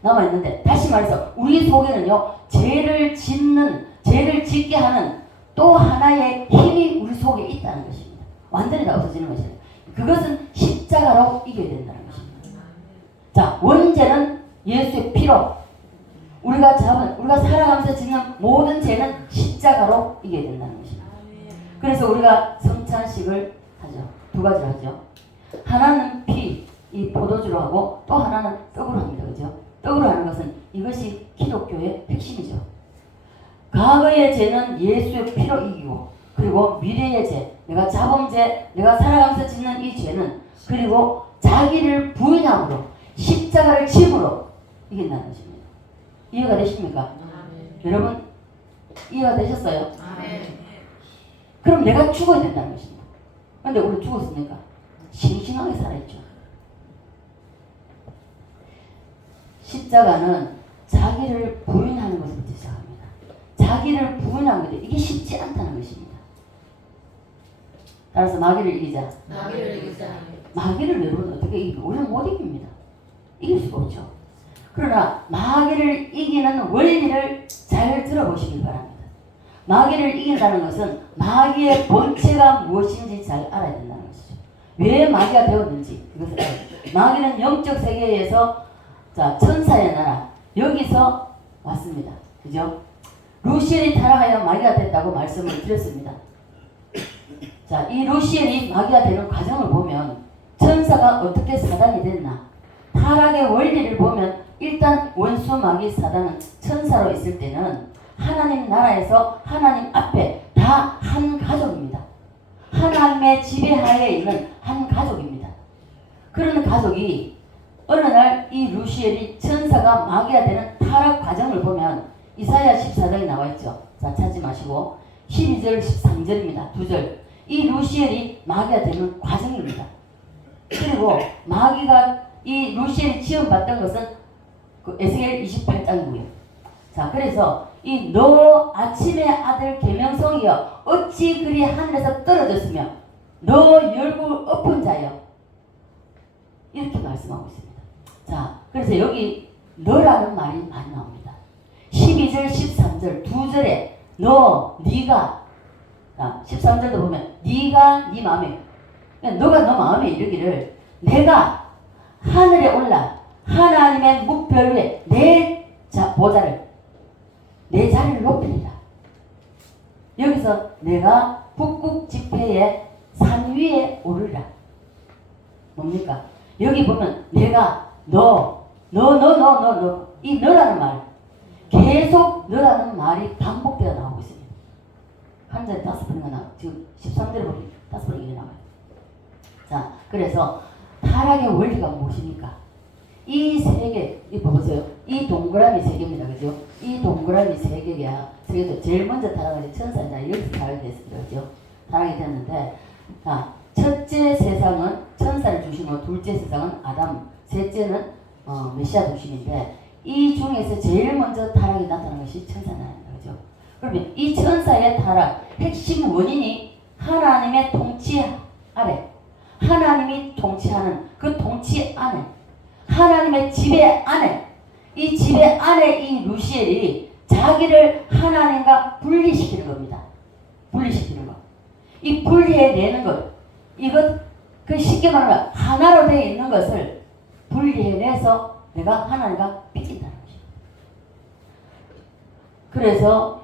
남아있는데 다시 말해서 우리 속에는요 죄를 짓게 하는 또 하나의 힘이 우리 속에 있다는 것입니다. 완전히 다 없어지는 것입니다. 그것은 십자가로 이겨야 된다는 것입니다. 자, 원죄는 예수의 피로 우리가 살아가면서 짓는 모든 죄는 십자가로 이겨야 된다는 것입니다. 그래서 우리가 성찬식을 하죠. 두 가지로 하죠. 하나는 피, 이 포도주로 하고 또 하나는 떡으로 합니다. 그죠? 떡으로 하는 것은 이것이 기독교의 핵심이죠. 과거의 죄는 예수의 피로 이기고 그리고 미래의 죄, 내가 자범죄, 내가 살아가면서 짓는 이 죄는 그리고 자기를 부인함으로 십자가를 짐으로 이긴다는 것입니다. 이해가 되십니까? 여러분 이해가 되셨어요? 그럼 내가 죽어야 된다는 것입니다. 그런데 우리 죽었으니까 싱싱하게 살아있죠. 십자가는 자기를 부인하는 것부터 시작합니다. 자기를 부인하는 것도 이게 쉽지 않다는 것입니다. 따라서 마귀를 이기자. 마귀를 여러분 어떻게 이기고 우리는 못 이깁니다. 이길 수가 없죠. 그러나 마귀를 이기는 원리를 잘 들어보시길 바랍니다. 마귀를 이긴다는 것은 마귀의 본체가 무엇인지 잘 알아야 된다는 것이죠. 왜 마귀가 되었는지 이것을 알아야 돼요. 마귀는 영적 세계에서 천사의 나라 여기서 왔습니다. 그죠? 루시엘이 타락하여 마귀가 됐다고 말씀을 드렸습니다. 자, 이 루시엘이 마귀가 되는 과정을 보면 천사가 어떻게 사단이 됐나? 타락의 원리를 보면 일단 원수 마귀 사단은 천사로 있을 때는 하나님 나라에서 하나님 앞에 다 한 가족입니다. 하나님의 지배하에 있는 한 가족입니다. 그런 가족이 어느 날 이 루시엘이 천사가 마귀가 되는 타락 과정을 보면 이사야 14장에 나와 있죠. 자, 찾지 마시고 12절 13절입니다. 두 절. 이 루시엘이 마귀가 되는 과정입니다. 그리고 마귀가 이 루시엘이 지원받던 것은 그 에스겔 28장이고요. 자, 그래서 이 너 아침의 아들 계명성이여 어찌 그리 하늘에서 떨어졌으며 너 열국 엎은 자여 이렇게 말씀하고 있습니다. 자, 그래서 여기 너라는 말이 많이 나옵니다. 12절 13절 두 절에 네가 13절도 보면 네가 네 마음에 너가 너 마음에 이르기를 내가 하늘에 올라 하나님의 묵별 위에 내 보좌를 내 자리를 높이리라. 여기서 내가 북극 지폐의 산 위에 오르리라. 뭡니까? 여기 보면 내가 이 너라는 말 계속 너라는 말이 반복되어 나오고 있습니다. 한 절에 5번이나 나와요. 지금 13절에 보면 5번이 나와요. 자, 그래서 타락의 원리가 무엇입니까? 이 세 개, 이거 보세요. 이 동그라미 세 개입니다. 그죠? 이 동그라미 세 개가, 제일 먼저 타락한 천사자, 여기서 타락이 됐습니다. 그죠? 타락이 됐는데, 자, 첫째 세상은 천사를 중심으로, 둘째 세상은 아담, 셋째는 메시아 중심인데, 이 중에서 제일 먼저 타락이 나타난 것이 천사입니다. 그죠? 그러면 이 천사의 타락, 핵심 원인이 하나님의 통치 아래, 하나님이 통치하는 그 통치 안에, 하나님의 지배 안에, 이 지배 안에 이 루시엘이 자기를 하나님과 분리시키는 겁니다. 분리시키는 것. 이 분리해내는 것. 이것, 그 쉽게 말하면 하나로 되어 있는 것을 분리해내서 내가 하나님과 삐진다는 것입니다. 그래서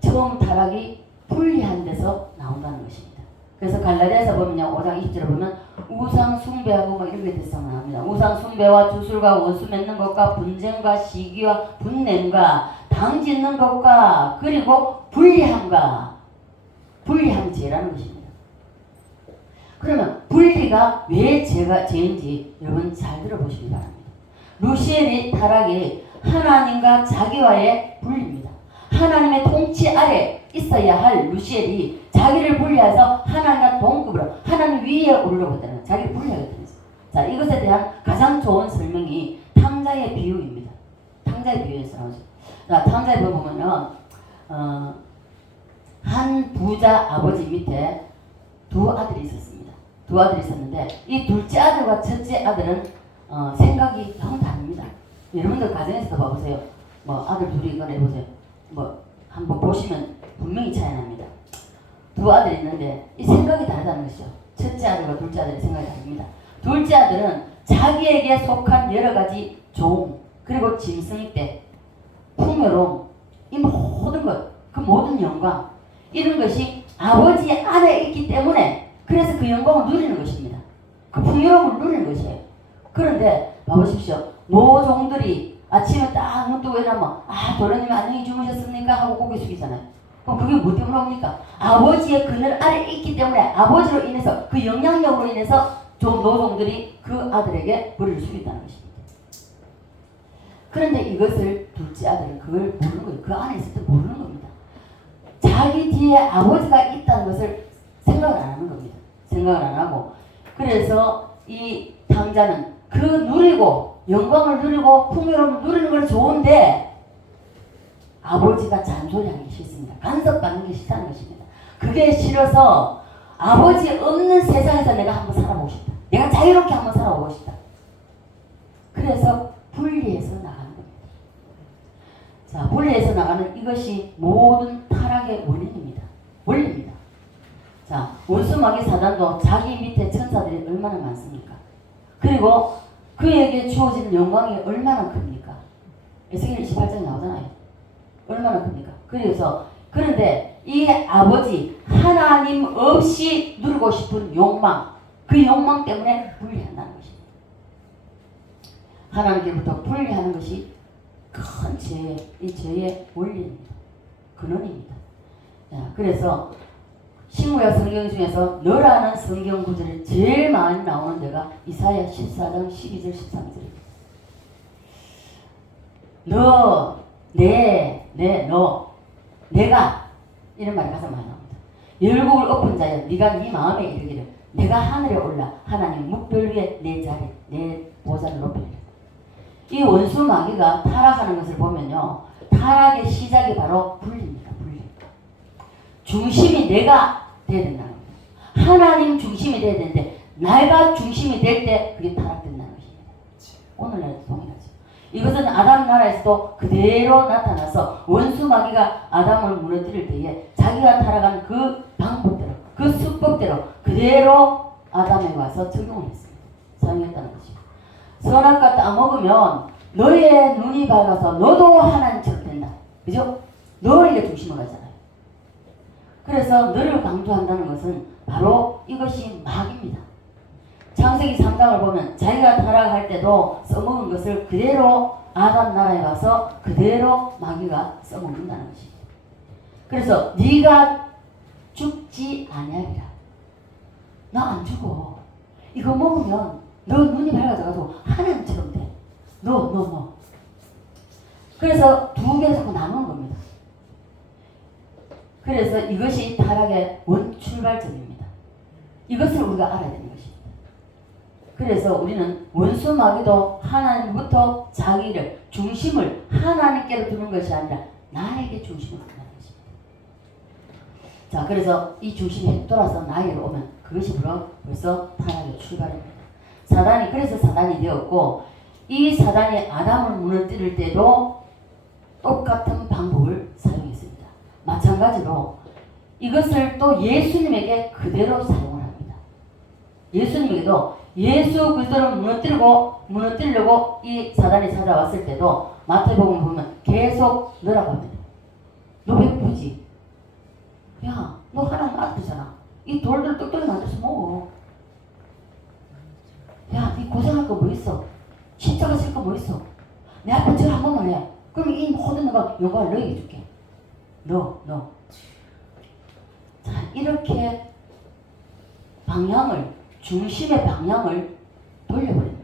처음 타락이 분리한 데서 나온다는 것입니다. 그래서 갈라디아서 보면요, 5장 20절에 보면 우상 숭배하고 뭐 이런 게 대상 나옵니다. 우상 숭배와 주술과 원수 맺는 것과 분쟁과 시기와 분냄과 당 짓는 것과 그리고 불리함과 불리함이 죄라는 것입니다. 그러면 분리가 왜 죄인지 여러분 잘 들어보시기 바랍니다. 루시엘의 타락이 하나님과 자기와의 분리입니다. 하나님의 통치 아래 있어야 할 루시엘이 자기를 분리해서 하나님과 동급으로 하나님 위에 올라오다는 자기를 분리하게 되는 거죠. 자, 이것에 대한 가장 좋은 설명이 탕자의 비유입니다. 탕자의 비유에서 나오죠. 자, 탕자의 비유 보면은 한 부자 아버지 밑에 두 아들이 있었습니다. 두 아들이 있었는데 이 둘째 아들과 첫째 아들은 생각이 영 다릅니다. 여러분들 가정에서도 봐보세요. 뭐 아들 둘이 이거 해보세요. 뭐 한번 보시면 분명히 차이 납니다. 두 아들이 있는데 이 생각이 다르다는 것이죠. 첫째 아들과 둘째 아들의 생각이 다릅니다. 둘째 아들은 자기에게 속한 여러 가지 종 그리고 짐승때 풍요로움 이 모든 것, 그 모든 영광 이런 것이 아버지 안에 있기 때문에 그래서 그 영광을 누리는 것입니다. 그 풍요로움을 누리는 것이에요. 그런데 봐보십시오. 노종들이 아침에 딱 눈 뜨고 일어나면 도련님 안녕히 주무셨습니까? 하고 고개 숙이잖아요. 그럼 그게 뭐 때문에 옵니까? 아버지의 그늘 아래 있기 때문에 아버지로 인해서 그 영향력으로 인해서 노종들이 그 아들에게 머리를 숙인다는 것입니다. 그런데 이것을 둘째 아들은 그걸 모르는 거예요. 그 안에 있을 때 모르는 겁니다. 자기 뒤에 아버지가 있다는 것을 생각을 안 하는 겁니다. 생각을 안 하고 그래서 이 탕자는 그 누리고 영광을 누리고 풍요로움을 누리는 건 좋은데 아버지가 잔소리하는 게 싫습니다. 간섭받는 게 싫다는 것입니다. 그게 싫어서 아버지 없는 세상에서 내가 한번 살아보고 싶다. 내가 자유롭게 한번 살아보고 싶다. 그래서 분리해서 나가는 겁니다. 자, 분리해서 나가는 이것이 모든 타락의 원인입니다. 원리입니다. 자, 원수마귀 사단도 자기 밑에 천사들이 얼마나 많습니까? 그리고 그에게 주어지는 영광이 얼마나 큽니까? 에스겔 28장에 나오잖아요. 얼마나 큽니까? 그런데 이 아버지 하나님 없이 누리고 싶은 욕망 그 욕망 때문에 분리한다는 것입니다. 하나님께부터 분리하는 것이 큰 죄의, 이 죄의 원리입니다. 근원입니다. 자, 그래서 신구약 성경 중에서 너라는 성경 구절이 제일 많이 나오는 데가 이사야 14장 12절 13절입니다. 너, 너, 내가 이런 말이 가장 많이 나옵니다. 열국을 엎은 자여 네가 네 마음에 이르기를 내가 하늘에 올라 하나님 묵별 위에 내 자리 내 보좌를 높이리라. 이 원수 마귀가 타락하는 것을 보면요, 타락의 시작이 바로 분리입니다. 분리. 중심이 내가 돼야 된다는 겁니다. 하나님 중심이 돼야 되는데 내가 중심이 될 때 그게 타락된다는 것입니다. 오늘날도 동일하죠. 이것은 아담 나라에서도 그대로 나타나서 원수 마귀가 아담을 무너뜨릴 때에 자기가 타락한 그 방법대로 그 수법대로 그대로 아담에 와서 적용을 했습니다. 사용했다는 것입니다. 선악과 따먹으면 너의 눈이 밝아서 너도 하나님처럼 된다. 그죠? 너에게 중심을 가잖아요. 그래서 너를 강조한다는 것은 바로 이것이 마귀입니다. 창세기 3장을 보면 자기가 타락할 때도 써먹은 것을 그대로 아담 나라에 와서 그대로 마귀가 써먹는다는 것입니다. 그래서 네가 죽지 아니하리라. 나 안 죽어. 이거 먹으면 너 눈이 밝아져가지고 하나님처럼 돼. 너. 그래서 두 개 자꾸 나누는 겁니다. 그래서 이것이 타락의 원출발점입니다. 이것을 우리가 알아야 되는 것입니다. 그래서 우리는 원수 마귀도 하나님부터 자기를 중심을 하나님께로 두는 것이 아니라 나에게 중심을 두는 것입니다. 자, 그래서 이 중심이 돌아서 나에게로 오면 그것이 벌써 타락의 출발입니다. 그래서 사단이 되었고, 이 사단이 아담을 무너뜨릴 때도 똑같은 방법을 사용했습니다. 마찬가지로 이것을 또 예수님에게 그대로 사용을 합니다. 예수님에게도 예수 그리스도를 무너뜨리려고 이 사단이 찾아왔을 때도 마태복음 보면 계속 너라고 합니다. 너 배고프지? 야, 너 하나님 아들이잖아. 이 돌들 뚝뚝이 만들어서 먹어. 야, 니 고생할 거 뭐 있어? 십자가 질 거 뭐 있어? 내 앞에 절 한 번만 해. 그럼 이 모든 영광을 너에게 줄게. 너. 자, 이렇게 중심의 방향을 돌려버립니다.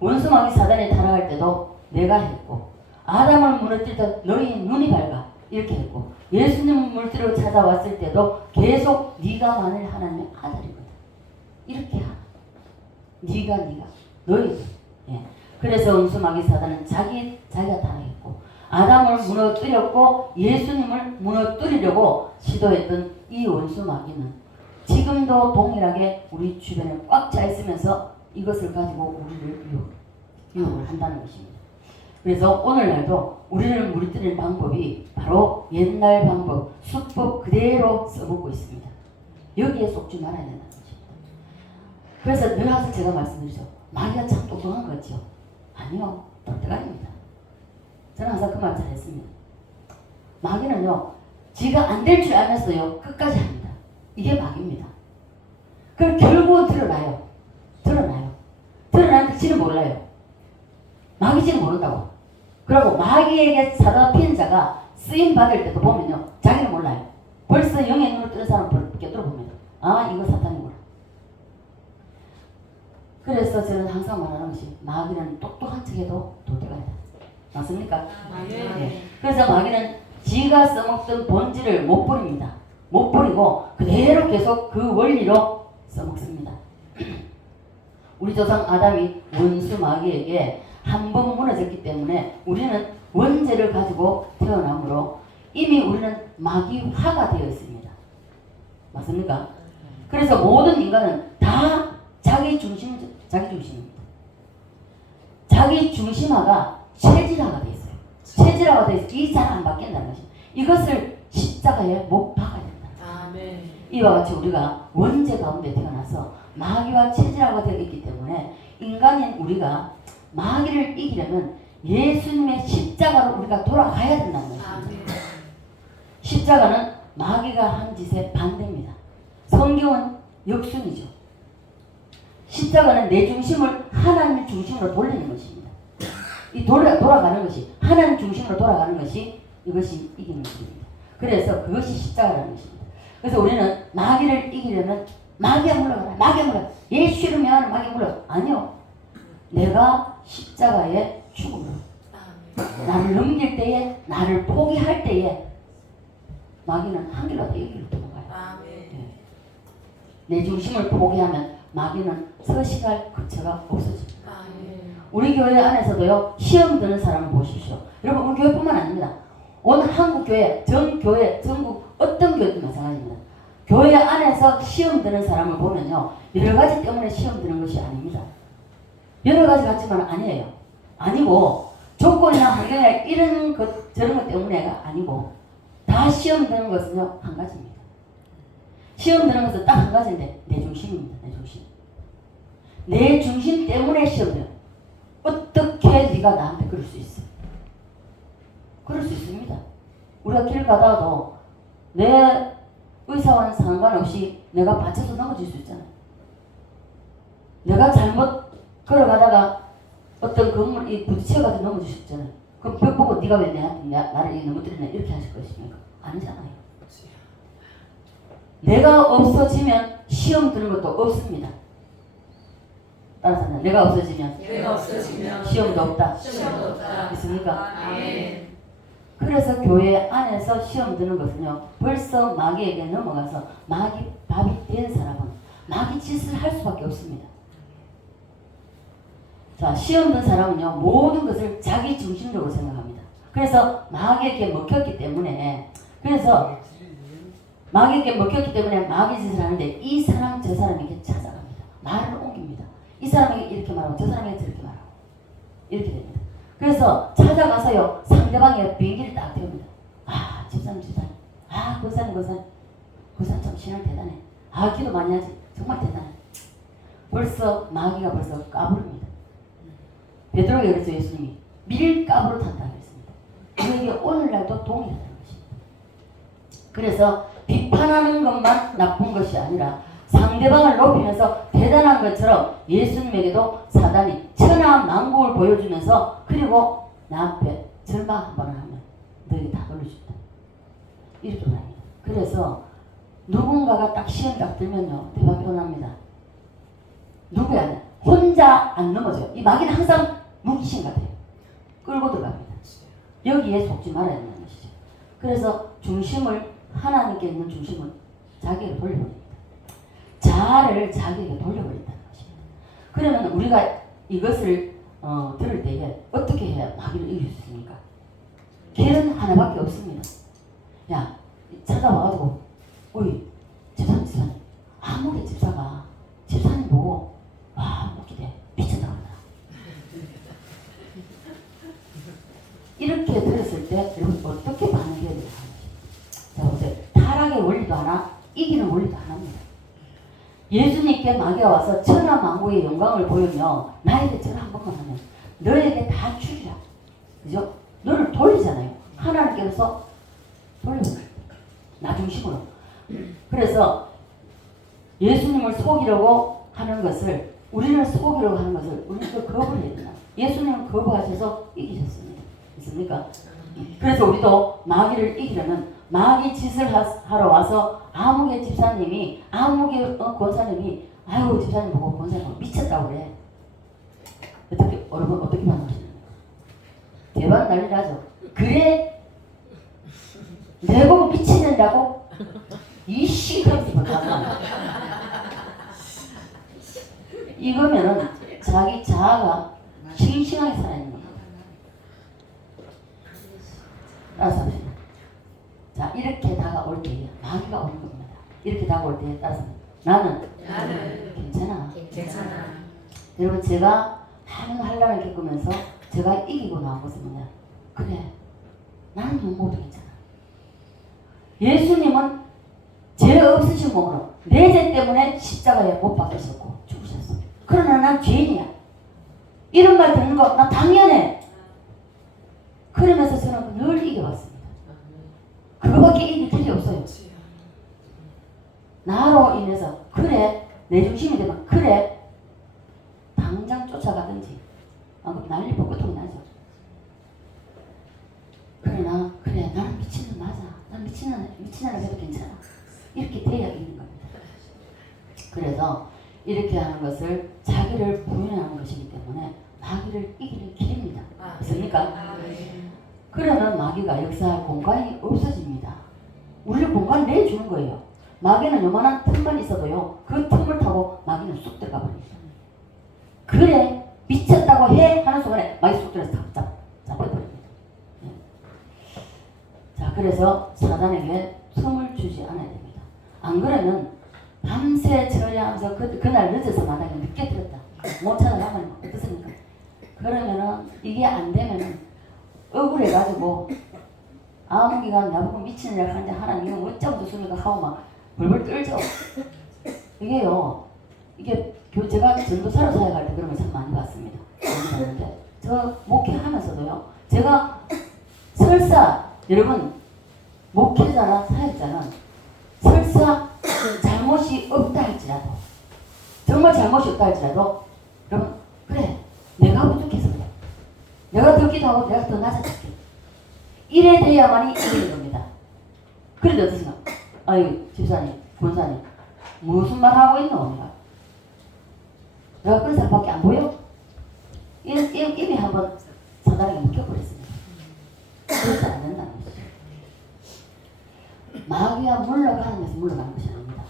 원수 마귀 사단이 타락할 때도 내가 했고, 아담을 무너뜨릴 때 너희 눈이 밝아 이렇게 했고, 예수님 물들어 찾아왔을 때도 계속 네가 만일 하나님의 아들이거든. 이렇게 하라. 네가 너희. 예. 그래서 원수 마귀 사단은 자기가 타락했고, 아담을 무너뜨렸고 예수님을 무너뜨리려고 시도했던 이 원수 마귀는 지금도 동일하게 우리 주변에 꽉 차 있으면서 이것을 가지고 우리를 유혹을 한다는 것입니다. 그래서 오늘날도 우리를 무너뜨리는 방법이 바로 옛날 방법, 수법 그대로 써보고 있습니다. 여기에 속지 말아야 된다는 것입니다. 그래서 늘 항상 제가 말씀드리죠. 마귀가 참 똑똑한 거죠. 아니요, 똑똑합니다. 저는 항상 그 말 잘했습니다. 마귀는요, 지가 안 될 줄 알면서요, 끝까지 합니다. 이게 마귀입니다. 그럼 결국은 드러나요. 드러나는데 지는 몰라요. 마귀지는 모른다고. 그리고 마귀에게 사단 피는 자가 쓰임 받을 때도 보면요, 자기는 몰라요. 벌써 영의 눈을 뜨는 사람을 꿰뚫어보면 아, 이거 사탄이구나. 그래서 저는 항상 말하는 것이 마귀는 똑똑한 척해도 돌대가 있다. 맞습니까? 네. 그래서 마귀는 지가 써먹던 본질을 못 버립니다. 못 버리고 그대로 계속 그 원리로 써먹습니다. 우리 조상 아담이 원수 마귀에게 한 번 무너졌기 때문에 우리는 원죄를 가지고 태어나므로 이미 우리는 마귀화가 되어 있습니다. 맞습니까? 그래서 모든 인간은 다 자기 중심입니다. 자기 중심화가 체질화가 되어 있어요. 체질화가 되어 있어요. 이 잘 안 바뀐다는 것입니다. 이것을 십자가에 못 박아야 된다. 아멘. 이와 같이 우리가 원죄 가운데 태어나서 마귀와 체질화가 되어 있기 때문에 인간인 우리가 마귀를 이기려면 예수님의 십자가로 우리가 돌아가야 된다는 것입니다. 아멘. 십자가는 마귀가 한 짓의 반대입니다. 성경은 역순이죠. 십자가는 내 중심을 하나님 중심으로 돌리는 것입니다. 이 돌아가는 것이 하나님 중심으로 돌아가는 것이 이것이 이기는 것입니다. 그래서 그것이 십자가라는 것입니다. 그래서 우리는 마귀를 이기려면 마귀야 물러가라. 마귀야 물러가라. 예수를 명하는 마귀야 물러가라. 아니요. 내가 십자가의 죽음으로 나를 넘길 때에, 나를 포기할 때에 마귀는 한 길로 이길로 도망가요. 네. 내 중심을 포기하면 마귀는 서식할 근처가 없어집니다. 우리 교회 안에서도요, 시험 드는 사람을 보십시오. 여러분, 우리 교회뿐만 아닙니다. 온 한국 교회, 전 교회, 전국 어떤 교회도 마찬가지입니다. 교회 안에서 시험 드는 사람을 보면요, 여러 가지 때문에 시험 드는 것이 아닙니다. 여러 가지 같지만 아니에요. 아니고 조건이나 환경이나 이런 것 저런 것 때문에가 아니고 다 시험 드는 것은요 한 가지입니다. 시험 드는 것은 딱 한 가지인데 내 중심입니다. 내 중심. 내 중심 때문에 시험 드는. 어떻게 네가 나한테 그럴 수 있어? 그럴 수 있습니다. 우리가 길 가다가도 내 의사와는 상관없이 내가 받쳐서 넘어질 수 있잖아요. 내가 잘못 걸어가다가 어떤 건물이 부딪혀가지고 넘어질 수 있잖아요. 그럼 벽 보고 네가 왜 나를 넘어뜨리냐 이렇게 하실 것입니까? 아니잖아요. 내가 없어지면 시험 드는 것도 없습니다. 따라서 내가 없어지면 시험도 없다. 있습니까? 아멘. 그래서 교회 안에서 시험 드는 것은요, 벌써 마귀에게 넘어가서 마귀 밥이 된 사람은 마귀 짓을 할 수밖에 없습니다. 자, 시험 든 사람은요, 모든 것을 자기 중심적으로 생각합니다. 그래서 마귀에게 먹혔기 때문에, 마귀 짓을 하는데 이 사람 저 사람에게 찾아갑니다. 말을 옮깁니다. 이 사람에게 이렇게 말하고 저 사람에게 저렇게 말하고 이렇게 됩니다. 그래서 찾아가서요, 상대방의 비행기를 딱 태웁니다. 아, 집사님. 아, 권사님 참 신앙 대단해. 아, 기도 많이 하지. 정말 대단해. 벌써 마귀가 벌써 까부릅니다. 베드로에게 그래서 예수님이 밀가부로 탄다 그랬습니다. 그에게 오늘날도 동일하다는 것입니다. 그래서 비판하는 것만 나쁜 것이 아니라 상대방을 높이면서 대단한 것처럼 예수님에게도 사단이 천하만국을 보여주면서 그리고 나 앞에 절망 한 번을 하면 너에게 다 돌려준다. 이렇게 말합니다. 그래서 누군가가 딱 시험 딱 들면요, 대박이 일어납니다. 누구야? 혼자 안 넘어져요. 이 마귀는 항상 무기신 같아요. 끌고 들어갑니다. 여기에 속지 말아야 된다는 것이죠. 그래서 중심을, 하나님께 있는 중심을 자기에게 돌려버립니다. 자아를 자기에게 돌려버린다는 것입니다. 그러면 우리가 이것을 들을 때에 어떻게 해야 마귀를 이길 수 있습니까? 길은 하나밖에 없습니다. 야, 찾아와가지고 어이, 집사님 아무리 집사가 집사님 보고 와, 웃기대. 미쳤다 그러더라. 이렇게 들었을 때 여러분 어떻게 반응해야 되나 하는 것입니다. 자, 보세요. 타락의 원리도 하나, 이기는 원리도 하나입니다. 예수님께 마귀가 와서 천하만국의 영광을 보이며 나에게 전화 한 번만 하면 너에게 다 주리라. 그죠? 너를 돌리잖아요. 하나님께서 돌려버려요. 나 중심으로. 그래서 예수님을 속이려고 하는 것을, 우리를 속이려고 하는 것을 우리는 또 거부를 해야 된다. 예수님은 거부하셔서 이기셨습니다. 있습니까? 그래서 우리도 마귀를 이기려면 마귀 짓을 하러 와서 아무개 집사님이, 아무개 권사님이 아이고 집사님 보고 권사님 미쳤다고 그래. 여러분 어떻게 반응하시나요? 대박 난리 나죠. 그래? 내 보고 미치는다고? 이 시간이 못하나? 이거면은 자기 자아가 싱싱하게 살아있는 겁니다. 따라서 합시다. 자, 이렇게 다가올 때에 마귀가 오는 겁니다. 이렇게 다가올 때에 따라서 나는 괜찮아. 여러분, 제가 많은 환란을 겪으면서 제가 이기고 나온 것은 뭐냐? 그래, 나는 모두 괜찮아. 예수님은 죄 없으신 몸으로 내 죄 때문에 십자가에 못 박히셨고 죽으셨어. 그러나 난 죄인이야. 이런 말 듣는 거 나 당연해. 그러면서 저는 늘 이겨왔습니다. 그거밖에 이길 길이 없어요. 나로 인해서 그래, 내 중심이 되면 그래, 당장 쫓아가든지 난리 폭고통이 나죠. 그러나 그래, 나는 미친놈 맞아. 난 미친놈 해도 괜찮아. 이렇게 돼야 있는 겁니다. 그래서 이렇게 하는 것을 자기를 부인하는 것이기 때문에 마귀를 이기는 길입니다. 맞습니까? 그러면 마귀가 역사할 공간이 없어집니다. 우리 공간을 내주는 거예요. 마귀는 요만한 틈만 있어도요, 그 틈을 타고 마귀는 쑥 들어가 버립니다. 그래 미쳤다고 해 하는 순간에 마귀 쑥 들어서 잡아버립니다. 네. 자, 그래서 사단에게 틈을 주지 않아야 됩니다. 안 그러면 밤새 처리하면서 그날 늦어서 마당에 늦게 들었다, 못 찾아가면 어떻습니까? 그러면은 이게 안 되면은 억울해가지고 아무기가 나보고 미친 일 하는데 하나님은 어쩌면 좋습니까 하고 막 벌벌 떨죠. 이게요, 이게 제가 전도사로 사역할 때 그런 걸 참 많이 봤습니다. 많이 봤는데 저 목회하면서도요, 제가 설사 여러분 목회자나 사역자는 설사 잘못이 없다 할지라도, 정말 잘못이 없다 할지라도, 여러분 그래 내가 부족해서 그래, 내가 더 기도하고 내가 더 낮아질게, 이래 돼야만이 이기는 겁니다. 그런데 어떠신가? 아유 집사님, 권사님 무슨 말 하고 있노? 내가 그런 사람밖에 안 보여? 이미 한번 사단에게 묶여버렸습니다. 그래서 안 된다는 것이죠. 마귀가 물러가는 것은 물러가는 것이 아닙니다.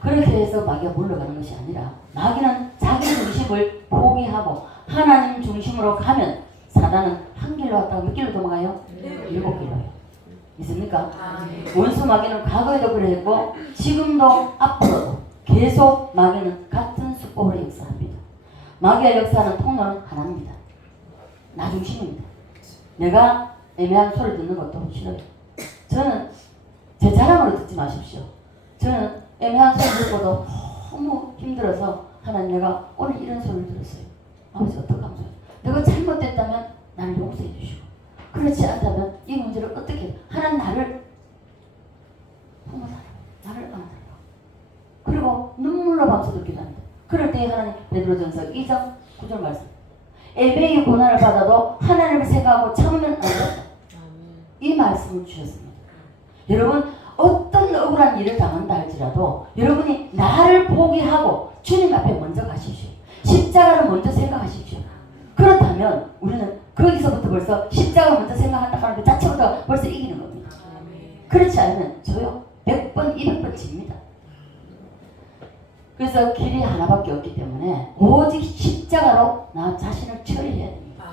그렇게 해서 마귀가 물러가는 것이 아니라, 마귀는 자기 중심을 포기하고 하나님 중심으로 가면 사단은 한 길로 왔다가 몇 길로 도망가요? 7길로요. 믿습니까? 원수 마귀는 과거에도 그랬고 지금도 앞으로도 계속 마귀는 같은 수법으로 역사합니다. 마귀의 역사는 통로는 하나입니다. 나 중심입니다. 내가 애매한 소리 듣는 것도 싫어요. 저는 제 자랑으로 듣지 마십시오. 저는 애매한 소리 듣고도 너무 힘들어서 하나님, 내가 오늘 이런 소리를 들었어요. 아버지 어떡하면 좋아요? 내가 잘못됐다면 나를 용서해 주시고, 그렇지 않다면 이 문제를 어떻게, 하나님 나를 품어달라고, 나를 안아달라고. 그리고 눈물로 밤새도록 기도합니다. 그럴 때 하나님, 베드로전서 2장 9절 말씀, 애매히 고난을 받아도 하나님을 생각하고 참으면 안 된다. 이 말씀을 주셨습니다. 여러분 어떤 억울한 일을 당한다 할지라도 여러분이 나를 포기하고 주님 앞에 먼저 가십시오. 십자가를 먼저 생각하십시오. 그렇다면 우리는 거기서부터 벌써 십자가를 먼저 생각한다는 그 자체부터 벌써 이기는 겁니다. 그렇지 않으면 저요 100번 200번 집니다. 그래서 길이 하나밖에 없기 때문에 오직 십자가로 나 자신을 처리해야 됩니다.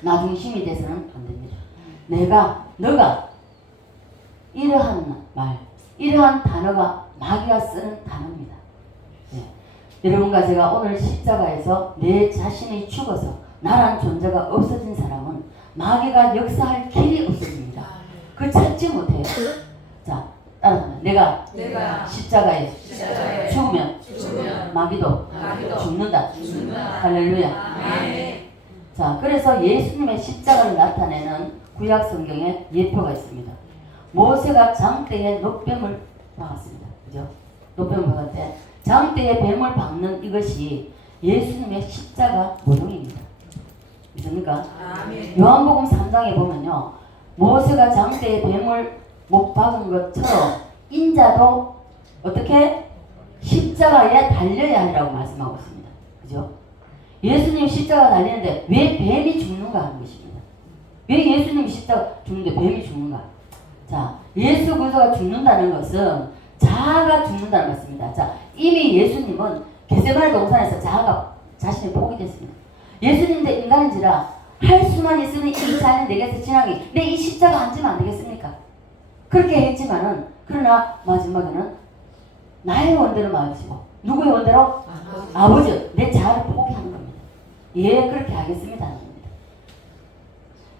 나 중심이 돼서는 안 됩니다. 너가 이러한 말, 이러한 단어가 마귀가 쓰는 단어입니다. 네. 여러분과 제가 오늘 십자가에서 내 자신이 죽어서 나란 존재가 없어진 사람은 마귀가 역사할 길이 없습니다. 그걸 찾지 못해요. 자, 따라하면 내가 십자가에 죽으면 마귀도 죽는다. 할렐루야. 자, 그래서 예수님의 십자가를 나타내는 구약 성경에 예표가 있습니다. 모세가 장대에 노뱀을 박았습니다. 그죠? 노뱀을 박을 때 장대에 뱀을 박는 이것이 예수님의 십자가 모형입니다. 믿습니까? 요한복음 3장에 보면요, 모세가 장대에 뱀을 못 박은 것처럼 인자도 어떻게 십자가에 달려야 한다고 말씀하고 있습니다. 그죠? 예수님 십자가 달리는데 왜 뱀이 죽는가 하는 것입니다. 왜 예수님이 십자가 죽는데 뱀이 죽는가? 자, 예수 그리스도가 죽는다는 것은 자아가 죽는다는 것입니다. 자, 이미 예수님은 겟세마네 동산에서 자아가 자신이 포기됐습니다. 예수님도 인간인지라 할 수만 있으면 이 자는 내게서 지나기, 내 이 십자가 안 지면 안 되겠습니까? 그렇게 했지만은, 그러나 마지막에는 나의 원대로 마시고 누구의 원대로? 아버지, 내 자아를 포기하는 겁니다. 예, 그렇게 하겠습니다 하는 겁니다.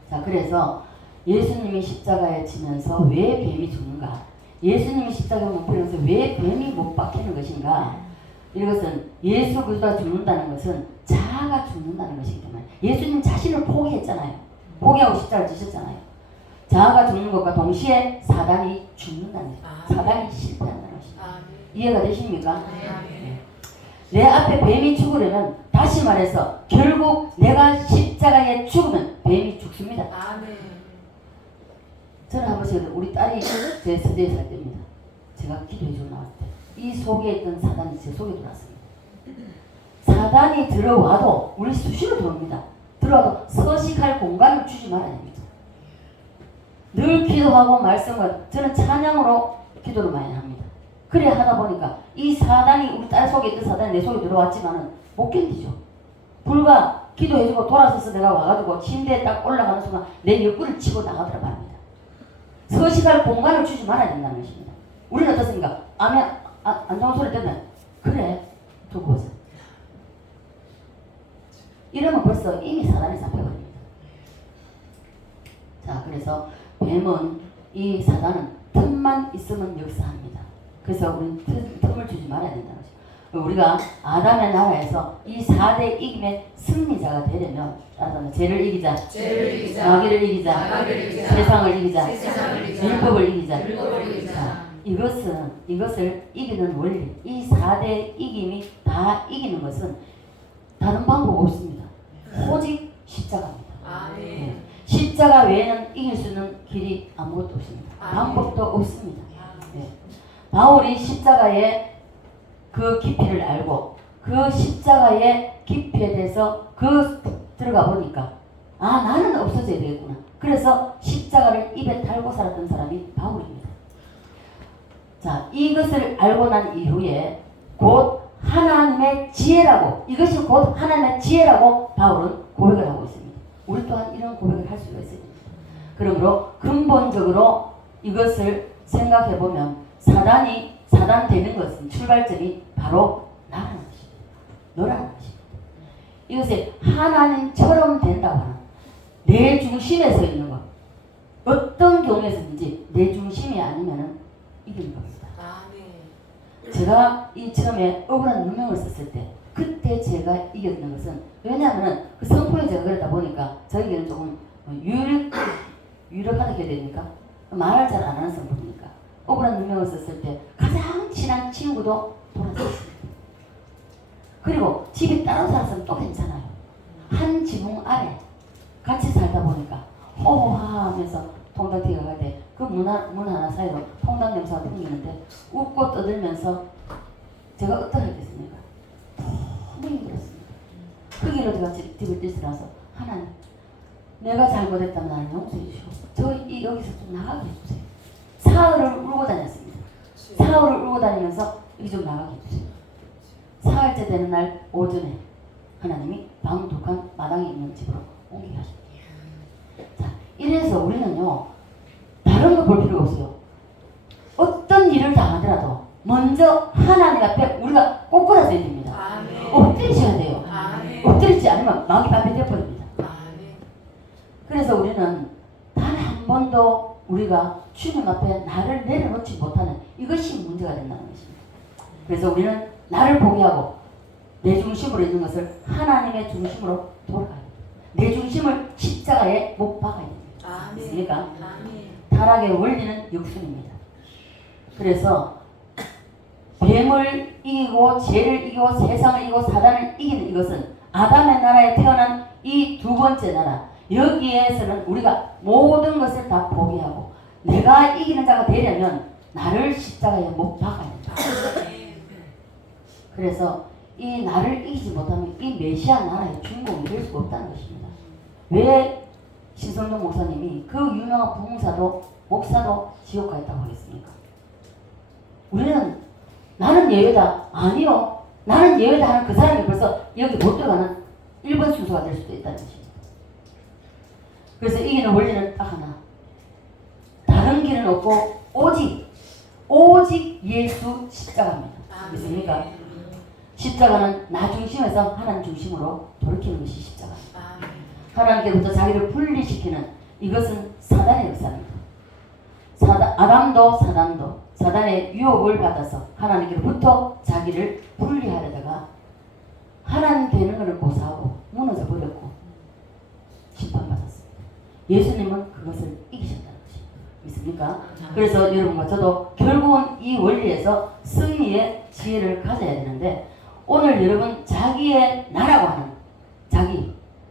자, 그래서 예수님이 십자가에 지면서 왜 뱀이 죽는가? 예수님이 십자가에 못 박히면서 왜 뱀이 못 박히는 것인가? 이것은 예수 그리스도가 죽는다는 것은 자아가 죽는다는 것이기 때문에, 예수님 자신을 포기했잖아요. 포기하고 십자가를 지셨잖아요. 자아가 죽는 것과 동시에 사단이 죽는다는 것입니다. 사단이 실패한다는 것입니다. 이해가 되십니까? 네. 내 앞에 뱀이 죽으려면, 다시 말해서 결국 내가 십자가에 죽으면 뱀이 죽습니다. 저는 한 번씩 우리 딸이 제 서재에 살 때입니다. 제가 기도해주고 나왔을 때 이 속에 있던 사단이 제 속에 들어왔습니다. 사단이 들어와도 우리 수시로 들어옵니다. 들어와도 서식할 공간을 주지 말아야 됩니다. 늘 기도하고 말씀을 저는 찬양으로 기도를 많이 합니다. 그래 하다 보니까 이 사단이 우리 딸 속에 있던 사단이 내 속에 들어왔지만은 못 견디죠. 불과 기도해주고 돌아서서 내가 와가지고 침대에 딱 올라가는 순간 내 옆구리를 치고 나가더라 말입니다. 서식할 공간을 주지 말아야 된다는 것입니다. 우리는 어떻습니까? 안 좋은 소리 때문에 그래 두고 오세요. 이러면 벌써 이미 사단이 잡혀버립니다. 자, 그래서 뱀은 이 사단은 틈만 있으면 역사합니다. 그래서 우리는 틈을 주지 말아야 된다는 것이죠. 우리가 아담의 나라에서 이 4대 이김의 승리자가 되려면 죄를 이기자, 마귀를 이기자, 세상을 이기자, 율법을 이기자. 자, 이것을 이기는 원리, 이 4대 이김이 다 이기는 것은 다른 방법 없습니다. 오직 십자가입니다. 네. 십자가 외에는 이길 수 있는 길이 아무것도 없습니다. 방법도 없습니다. 네. 바울이 십자가의 그 깊이를 알고 그 십자가의 깊이에 대해서 들어가 보니까 나는 없어져야 되겠구나. 그래서 십자가를 입에 달고 살았던 사람이 바울입니다. 자, 이것을 알고 난 이후에 곧 하나님의 지혜라고, 이것이 곧 하나님의 지혜라고 바울은 고백을 하고 있습니다. 우리 또한 이런 고백을 할 수가 있습니다. 그러므로 근본적으로 이것을 생각해 보면 사단 되는 것은 출발점이 바로 나라는 것입니다. 너라는 것입니다. 이것이 하나님처럼 된다고 하는 내 중심에 서 있는 것. 어떤 경우에서든지 내 중심이 아니면은 이기는 겁니다. 제가 이 처음에 억울한 누명을 썼을 때 그때 제가 이겼는 것은 왜냐하면 그 성품이 제가 그러다 보니까 저에게는 조금 유력하다 해야 되니까 말을 잘 안 하는 성품이니까 억울한 누명을 썼을 때 가장 친한 친구도 돌아섰습니다. 그리고 집이 따로 살았으면 또 괜찮아요. 한 지붕 아래 같이 살다 보니까 호호하면서 통닭 튀겨 갈 때 그 문 하나 사이로 통닭 냄새가 풍기는데 웃고 떠들면서 제가 어떠하겠습니까? 너무 힘들었습니다. 그 길로 제가 집을 뛰어나서 하나님, 내가 잘못했다면 나를 용서해 주시고 여기서 좀 나가게 해주세요. 사흘을 울고 다녔습니다. 사흘을 울고 다니면서 여기 좀 나가게 해주세요. 사흘째 되는 날 오전에 하나님이 방 2칸 마당에 있는 집으로 옮기게 하십니다. 자, 이래서 우리는요, 다른 거 볼 필요가 없어요. 어떤 일을 당하더라도 먼저 하나님 앞에 우리가 꼬꾸라져야 됩니다. 엎드리셔야 돼요. 엎드리지 않으면 마귀 밥이 되어버립니다. 그래서 우리는 단 한 번도 우리가 주님 앞에 나를 내려놓지 못하는 이것이 문제가 된다는 것입니다. 그래서 우리는 나를 포기하고 내 중심으로 있는 것을 하나님의 중심으로 돌아가야 됩니다. 내 중심을 십자가에 못 박아야 됩니다. 믿습니까? 타락의 원리는 역순입니다. 그래서 뱀을 이기고 죄를 이기고 세상을 이기고 사단을 이기는 이것은 아담의 나라에 태어난 이 두 번째 나라, 여기에서는 우리가 모든 것을 다 포기하고 내가 이기는 자가 되려면 나를 십자가에 못 박아야 된다. 그래서 이 나를 이기지 못하면 이 메시아 나라의 주인공이 될 수가 없다는 것입니다. 왜 신성동 목사님이 그 유명한 부흥사도 목사도 지옥 가 있다고 하겠습니까? 우리는 나는 예외다. 아니요. 나는 예외다 하는 그 사람이 벌써 여기 못 들어가는 1번 순서가 될 수도 있다는 것입니다. 그래서 이기는 원리는 딱 하나. 다른 길은 없고 오직 예수 십자가입니다. 믿습니까? 십자가는 나 중심에서 하나님 중심으로 돌이키는 것이 십자가입니다. 하나님께부터 자기를 분리시키는 이것은 사단의 역사입니다. 아담도 사단도 사단의 유혹을 받아서 하나님께로부터 자기를 분리하려다가 하나님 되는 것을 고사하고 무너져 버렸고 심판받았습니다. 예수님은 그것을 이기셨다는 것입니다. 믿습니까? 그래서 여러분과 저도 결국은 이 원리에서 승리의 지혜를 가져야 되는데 오늘 여러분 자기의 나라고 하는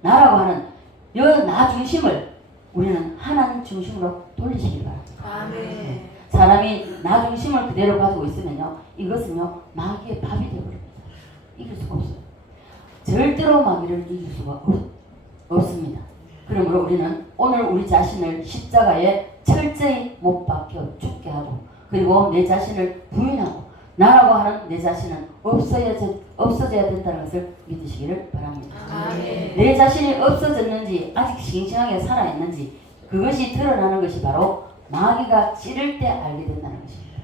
나라고 하는 여 나 중심을 우리는 하나님 중심으로 돌리시기 바랍니다. 아멘. 자, 사람이 나 중심을 그대로 가지고 있으면요, 이것은요 마귀의 밥이 되어버립니다. 이길 수가 없어요. 절대로 마귀를 이길 수가 없습니다. 그러므로 우리는 오늘 우리 자신을 십자가에 철저히 못 박혀 죽게 하고, 그리고 내 자신을 부인하고 나라고 하는 내 자신은 없어져야 된다는 것을 믿으시기를 바랍니다. 아멘. 내 자신이 없어졌는지 아직 싱싱하게 살아있는지 그것이 드러나는 것이 바로 마귀가 찌를 때 알게 된다는 것입니다.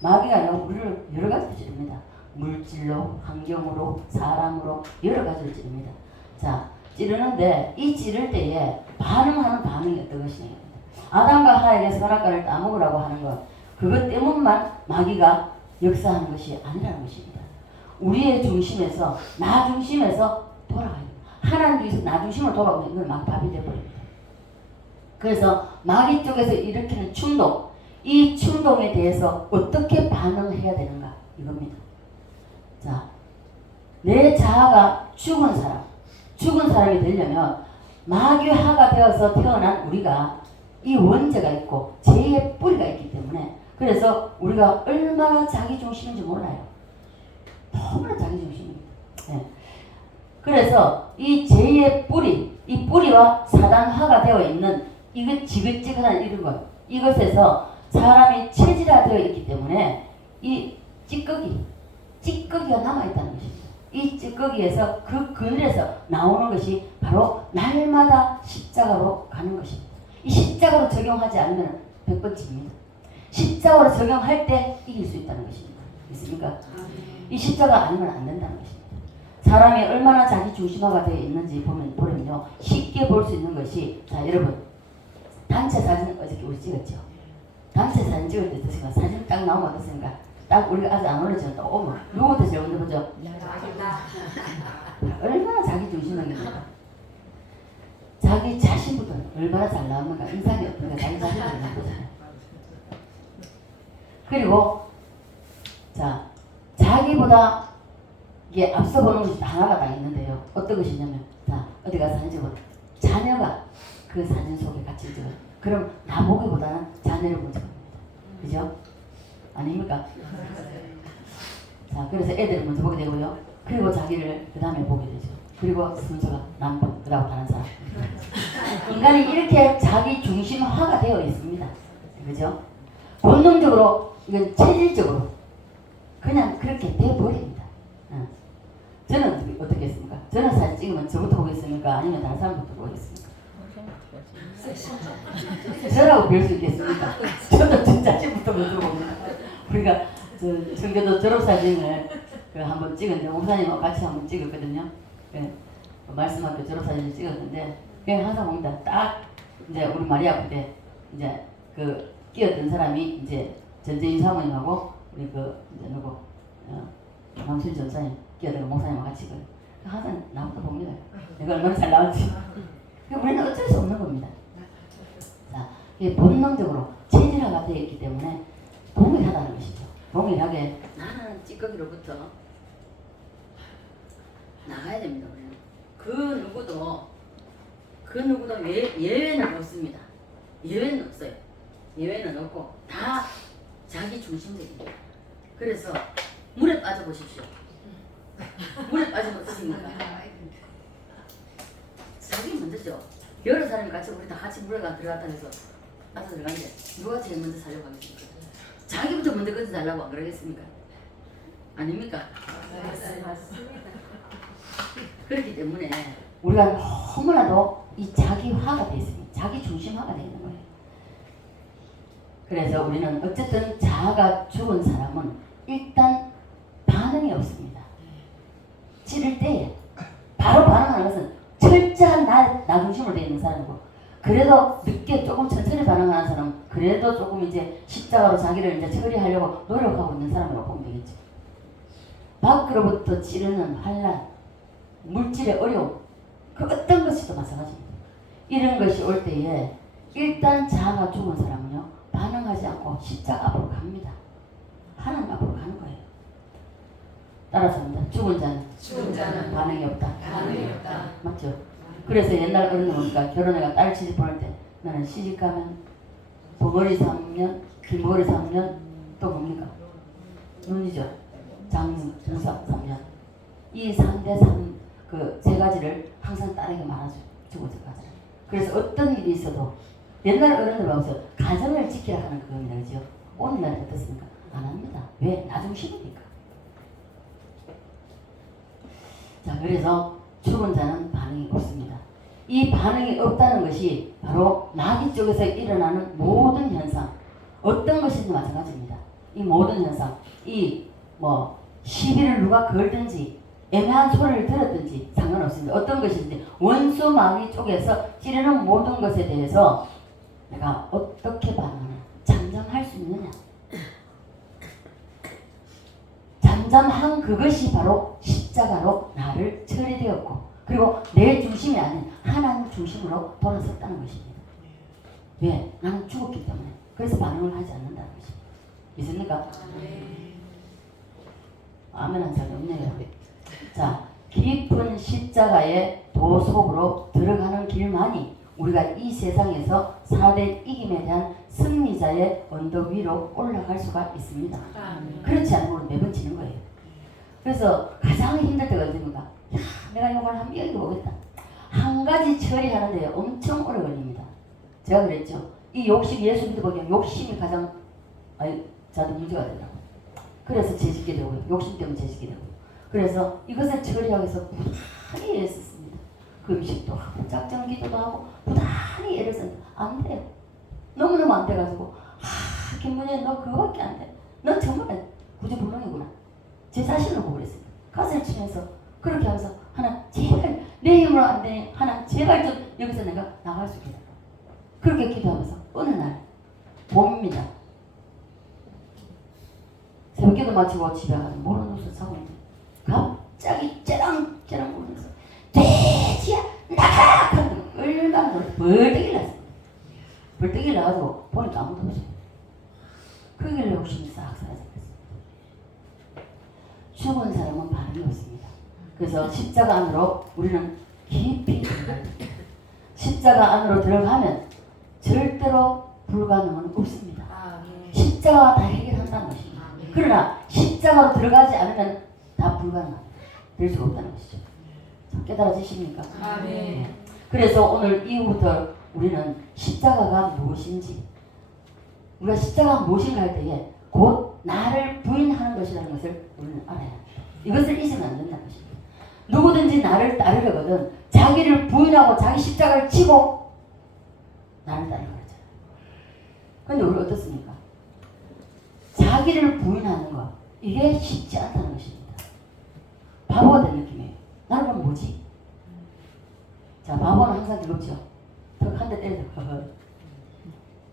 마귀가요 우리를 여러 가지로 찌릅니다. 물질로, 환경으로, 사람으로 여러 가지로 찌릅니다. 자, 찌르는데 이 찌를 때에 반응하는 반응이 어떤 것이냐. 아담과 하와에게 선악과를 따먹으라고 하는 것, 그것 때문만 마귀가 역사하는 것이 아니라는 것입니다. 우리의 중심에서, 나 중심에서 돌아가요. 하나님 중에서 나 중심으로 돌아오면 이건 막 밥이 되어버립니다. 그래서 마귀 쪽에서 일으키는 충동, 이 충동에 대해서 어떻게 반응해야 되는가 이겁니다. 자, 내 자아가 죽은 사람이 되려면 마귀화가 되어서 태어난 우리가 이 원죄가 있고 죄의 뿌리가 있기 때문에, 그래서 우리가 얼마나 자기중심인지 몰라요. 너무나 자기중심입니다. 네. 그래서 이 죄의 뿌리, 이 뿌리와 사단화가 되어 있는 이것 지긋지긋한 이런 것, 이것에서 사람이 체질화되어 있기 때문에 이 찌꺼기가 남아있다는 것입니다. 이 찌꺼기에서 그 그늘에서 나오는 것이 바로 날마다 십자가로 가는 것입니다. 이 십자가로 적용하지 않으면 100번째입니다. 십자가로 적용할 때 이길 수 있다는 것입니다. 있습니까? 이 십자가 아니면 안 된다는 것입니다. 사람이 얼마나 자기 중심화가 되어 있는지 보면요 쉽게 볼 수 있는 것이, 자 여러분 단체 사진 어저께 우리 찍었죠. 단체 사진 찍을 때 어떻습니까? 사진 딱 나오면 어떻습니까? 딱 우리가 아직 안 올렸지만 또 오면 누구부터 제일 먼저 보죠? 얼마나 자기 중심입니까? 자기 자신부터 얼마나 잘 나오는가, 인상이 어떤가 자기 자신부터 보잖아요. 그리고 자 자기보다 이게 앞서 보는 것이 하나가 다 있는데요. 어떤 것이냐면, 자 어디 가서 사진 찍어 자녀가 그 사진 속에 같이 찍어요. 그럼 나 보기보다는 자녀를 먼저 봅니다. 그죠? 아닙니까? 자 그래서 애들을 먼저 보게 되고요. 그리고 자기를 그 다음에 보게 되죠. 그리고 순서가 남편, 그 다음 다른 사람. 인간이 이렇게 자기 중심화가 되어 있습니다. 그죠? 본능적으로, 이건 체질적으로 그냥 그렇게 되어버립니다. 저는 어떻게 했습니까? 저는 사진 찍으면 저부터 보겠습니까? 아니면 다른 사람부터 보겠습니까? 저라고 별 수 있겠습니까? 저도 제 자신부터 먼저 봅니다. 우리가 청교도 졸업사진을 한번 찍었는데, 목사님하고 같이 한번 찍었거든요. 말씀학교 졸업사진을 찍었는데, 그냥 항상 봅니다. 딱 이제 우리 마리아 때 이제 그 끼었던 사람이 이제 전재인 사모님하고 우리 이제 누구 남순 전사님 끼었던 목사님하고 같이 항상 나부터 봅니다. 내가 얼마나 잘 나올지. 우리는 어쩔 수 없는 겁니다. 자, 이게 본능적으로 체질화가 되어 있기 때문에 동일하다는 것이죠. 동일하게 나는 찌꺼기로부터 나가야 됩니다. 우리는. 그 누구도 예외는 없습니다. 예외는 없어요. 예외는 없고 다 자기 중심적입니다. 그래서 물에 빠져보십시오. 물에 빠지면 어떻습니까? 자기 먼저죠. 여러 사람이 같이 우리 다 같이 물에 들어갔다 해서 빠져 들어가는데 누가 제일 먼저 살려고 하겠습니까? 자기부터 먼저 건져 달라고 안 그러겠습니까? 아닙니까? 맞습니다. 그렇기 때문에 우리가 너무나도 이 자기화가 되어 있습니다. 자기 중심화가 되어 있는 거예요. 그래서 우리는 어쨌든 자아가 죽은 사람은 일단 반응이 없습니다. 찌를 때에 바로 반응하는 것은 철저한 나 중심으로 되어 있는 사람이고, 그래도 늦게 조금 천천히 반응하는 사람은 그래도 조금 이제 십자가로 자기를 이제 처리하려고 노력하고 있는 사람이라고 보면 되겠죠. 밖으로부터 찌르는 환란, 물질의 어려움, 그 어떤 것이도 마찬가지입니다. 이런 것이 올 때에 일단 자아가 죽은 사람은요 반응하지 않고 십자가 앞으로 갑니다. 하나님 앞으로 가는 거예요. 따라서 합니다. 죽은 자는 반응이 없다. 맞죠? 그래서 옛날 어른이 보니까 결혼해가 딸 시집 보낼 때 나는 시집 가면 덩어리 3년 길머리 3년, 또 뭡니까? 눈이죠. 중사 3년. 이 3대 3, 그 세 가지를 항상 딸에게 말아주고 가잖아요. 그래서 어떤 일이 있어도 옛날 어른들 보면서 가정을 지키라 하는 그겁니다. 그죠? 오늘날은 어떻습니까? 안 합니다. 왜? 나 중심이니까. 자, 그래서 죽은 자는 반응이 없습니다. 이 반응이 없다는 것이 바로 마귀 쪽에서 일어나는 모든 현상, 어떤 것이든 마찬가지입니다. 이 모든 현상, 시비를 누가 걸든지 애매한 소리를 들었든지 상관없습니다. 어떤 것이든지 원수 마귀 쪽에서 찌르는 모든 것에 대해서 내가 어떻게 반응하냐, 잠잠할 수 있느냐. 잠잠한 그것이 바로 십자가로 나를 처리되었고, 그리고 내 중심이 아닌 하나님 중심으로 돌아섰다는 것입니다. 왜? 나는 죽었기 때문에. 그래서 반응을 하지 않는다는 것입니다. 믿습니까? 아멘 한 사람이 없네요. 자, 깊은 십자가의 도 속으로 들어가는 길만이 우리가 이 세상에서 4대 이김에 대한 승리자의 언덕 위로 올라갈 수가 있습니다. 그렇지 않으면 매번 지는 거예요. 그래서 가장 힘들 때가 언제입니까? 야, 내가 이걸 하면 이겨보겠다. 한 가지 처리하는데 엄청 오래 걸립니다. 제가 그랬죠. 이 욕심, 예수 믿어보면 욕심이 가장 저도 문제가 되더라고요. 그래서 죄짓게 되고요. 욕심 때문에 죄짓게 되고요. 그래서 이것을 처리하기 위해서 부단히 애를 썼습니다. 그 음식도 하고 작정 기도도 하고 부단히 애를 썼는데 안 돼요. 너무너무 안 돼가지고 김문혜 너 그거밖에 안 돼. 너 정말 구제불능이구나. 제 자신을 보고 그랬습니다. 가슴을 치면서 그렇게 하면서 하나 제발 내 힘으로 안 돼. 하나 제발 좀 여기서 내가 나갈 수 있게 해달라. 그렇게 기도하면서 어느 날 봄입니다. 새벽기도 마치고 집에 가서 모른 옷을 사고 있는데 갑자기 째랑째랑 울면서 돼지야 나가! 하고 얼마나 벌떡이 났습니다. 벌떡이 나가지고 보니까 아무도 없어요. 그 길에 욕심이 싹 사라졌습니다. 죽은 사람은 반응이 없습니다. 그래서 십자가 안으로 우리는 깊이 들어가야 됩니다. 십자가 안으로 들어가면 절대로 불가능은 없습니다. 십자가가 다 해결한다는 것입니다. 그러나 십자가로 들어가지 않으면 다 불가능합니다. 될 수가 없다는 것이죠. 깨달아지십니까? 네. 그래서 오늘 이후부터 우리는 십자가가 무엇인지, 우리가 십자가가 무엇인가 할 때에 곧 나를 부인하는 것이라는 것을 우리는 알아야 합니다. 이것을 잊으면 안 된다는 것입니다. 누구든지 나를 따르려거든 자기를 부인하고 자기 십자가를 지고 나를 따르는 거잖아요. 그런데 우리 어떻습니까? 자기를 부인하는 것, 이게 쉽지 않다는 것입니다. 바보가 된 느낌이에요. 나는 그럼 뭐지? 자, 바보는 항상 그렇죠. 턱 한 대 때려서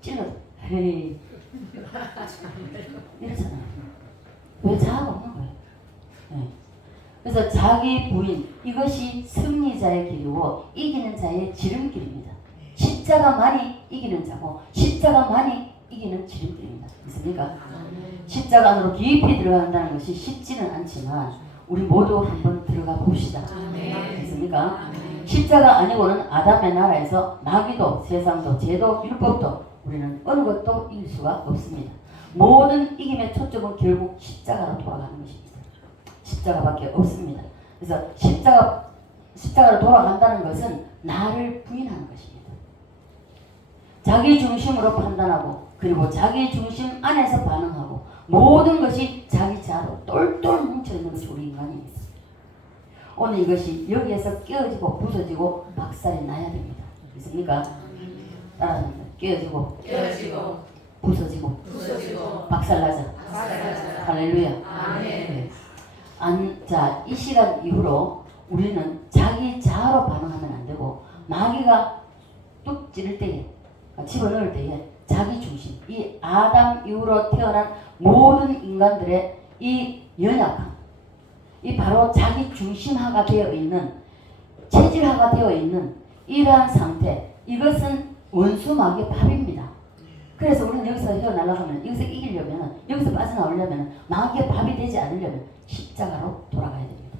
찔러서 헤이 이러잖아요. 왜 자아가 없는 거예요? 네. 그래서 자기 부인, 이것이 승리자의 길이고 이기는 자의 지름길입니다. 십자가만이 이기는 자고 십자가만이 이기는 지름길입니다. 있습니까? 십자가 안으로 깊이 들어간다는 것이 쉽지는 않지만 우리 모두 한번 들어가 봅시다. 있습니까? 십자가 아니고는 아담의 나라에서 마귀도 세상도 죄도 율법도 우리는 어느 것도 이길 수가 없습니다. 모든 이김의 초점은 결국 십자가로 돌아가는 것입니다. 십자가밖에 없습니다. 그래서 십자가로 돌아간다는 것은 나를 부인하는 것입니다. 자기 중심으로 판단하고 그리고 자기 중심 안에서 반응하고 모든 것이 자기 자아로 똘똘 뭉쳐있는 것이 우리 인간입니다. 오늘 이것이 여기에서 깨어지고 부서지고 박살이 나야 됩니다. 있습니까? 따라합니다. 깨어지고 부서지고 박살나자. 할렐루야. 네. 자, 이 시간 이후로 우리는 자기 자아로 반응하면 안 되고 마귀가 뚝 찌를 때에 집어넣을 때에 자기 중심, 이 아담 이후로 태어난 모든 인간들의 이 연약함, 이 바로 자기 중심화가 되어 있는, 체질화가 되어 있는 이러한 상태, 이것은 원수 마귀의 밥입니다. 그래서 우리는 여기서 헤어나가면, 여기서 이기려면, 여기서 빠져나오려면, 마귀의 밥이 되지 않으려면 십자가로 돌아가야 됩니다.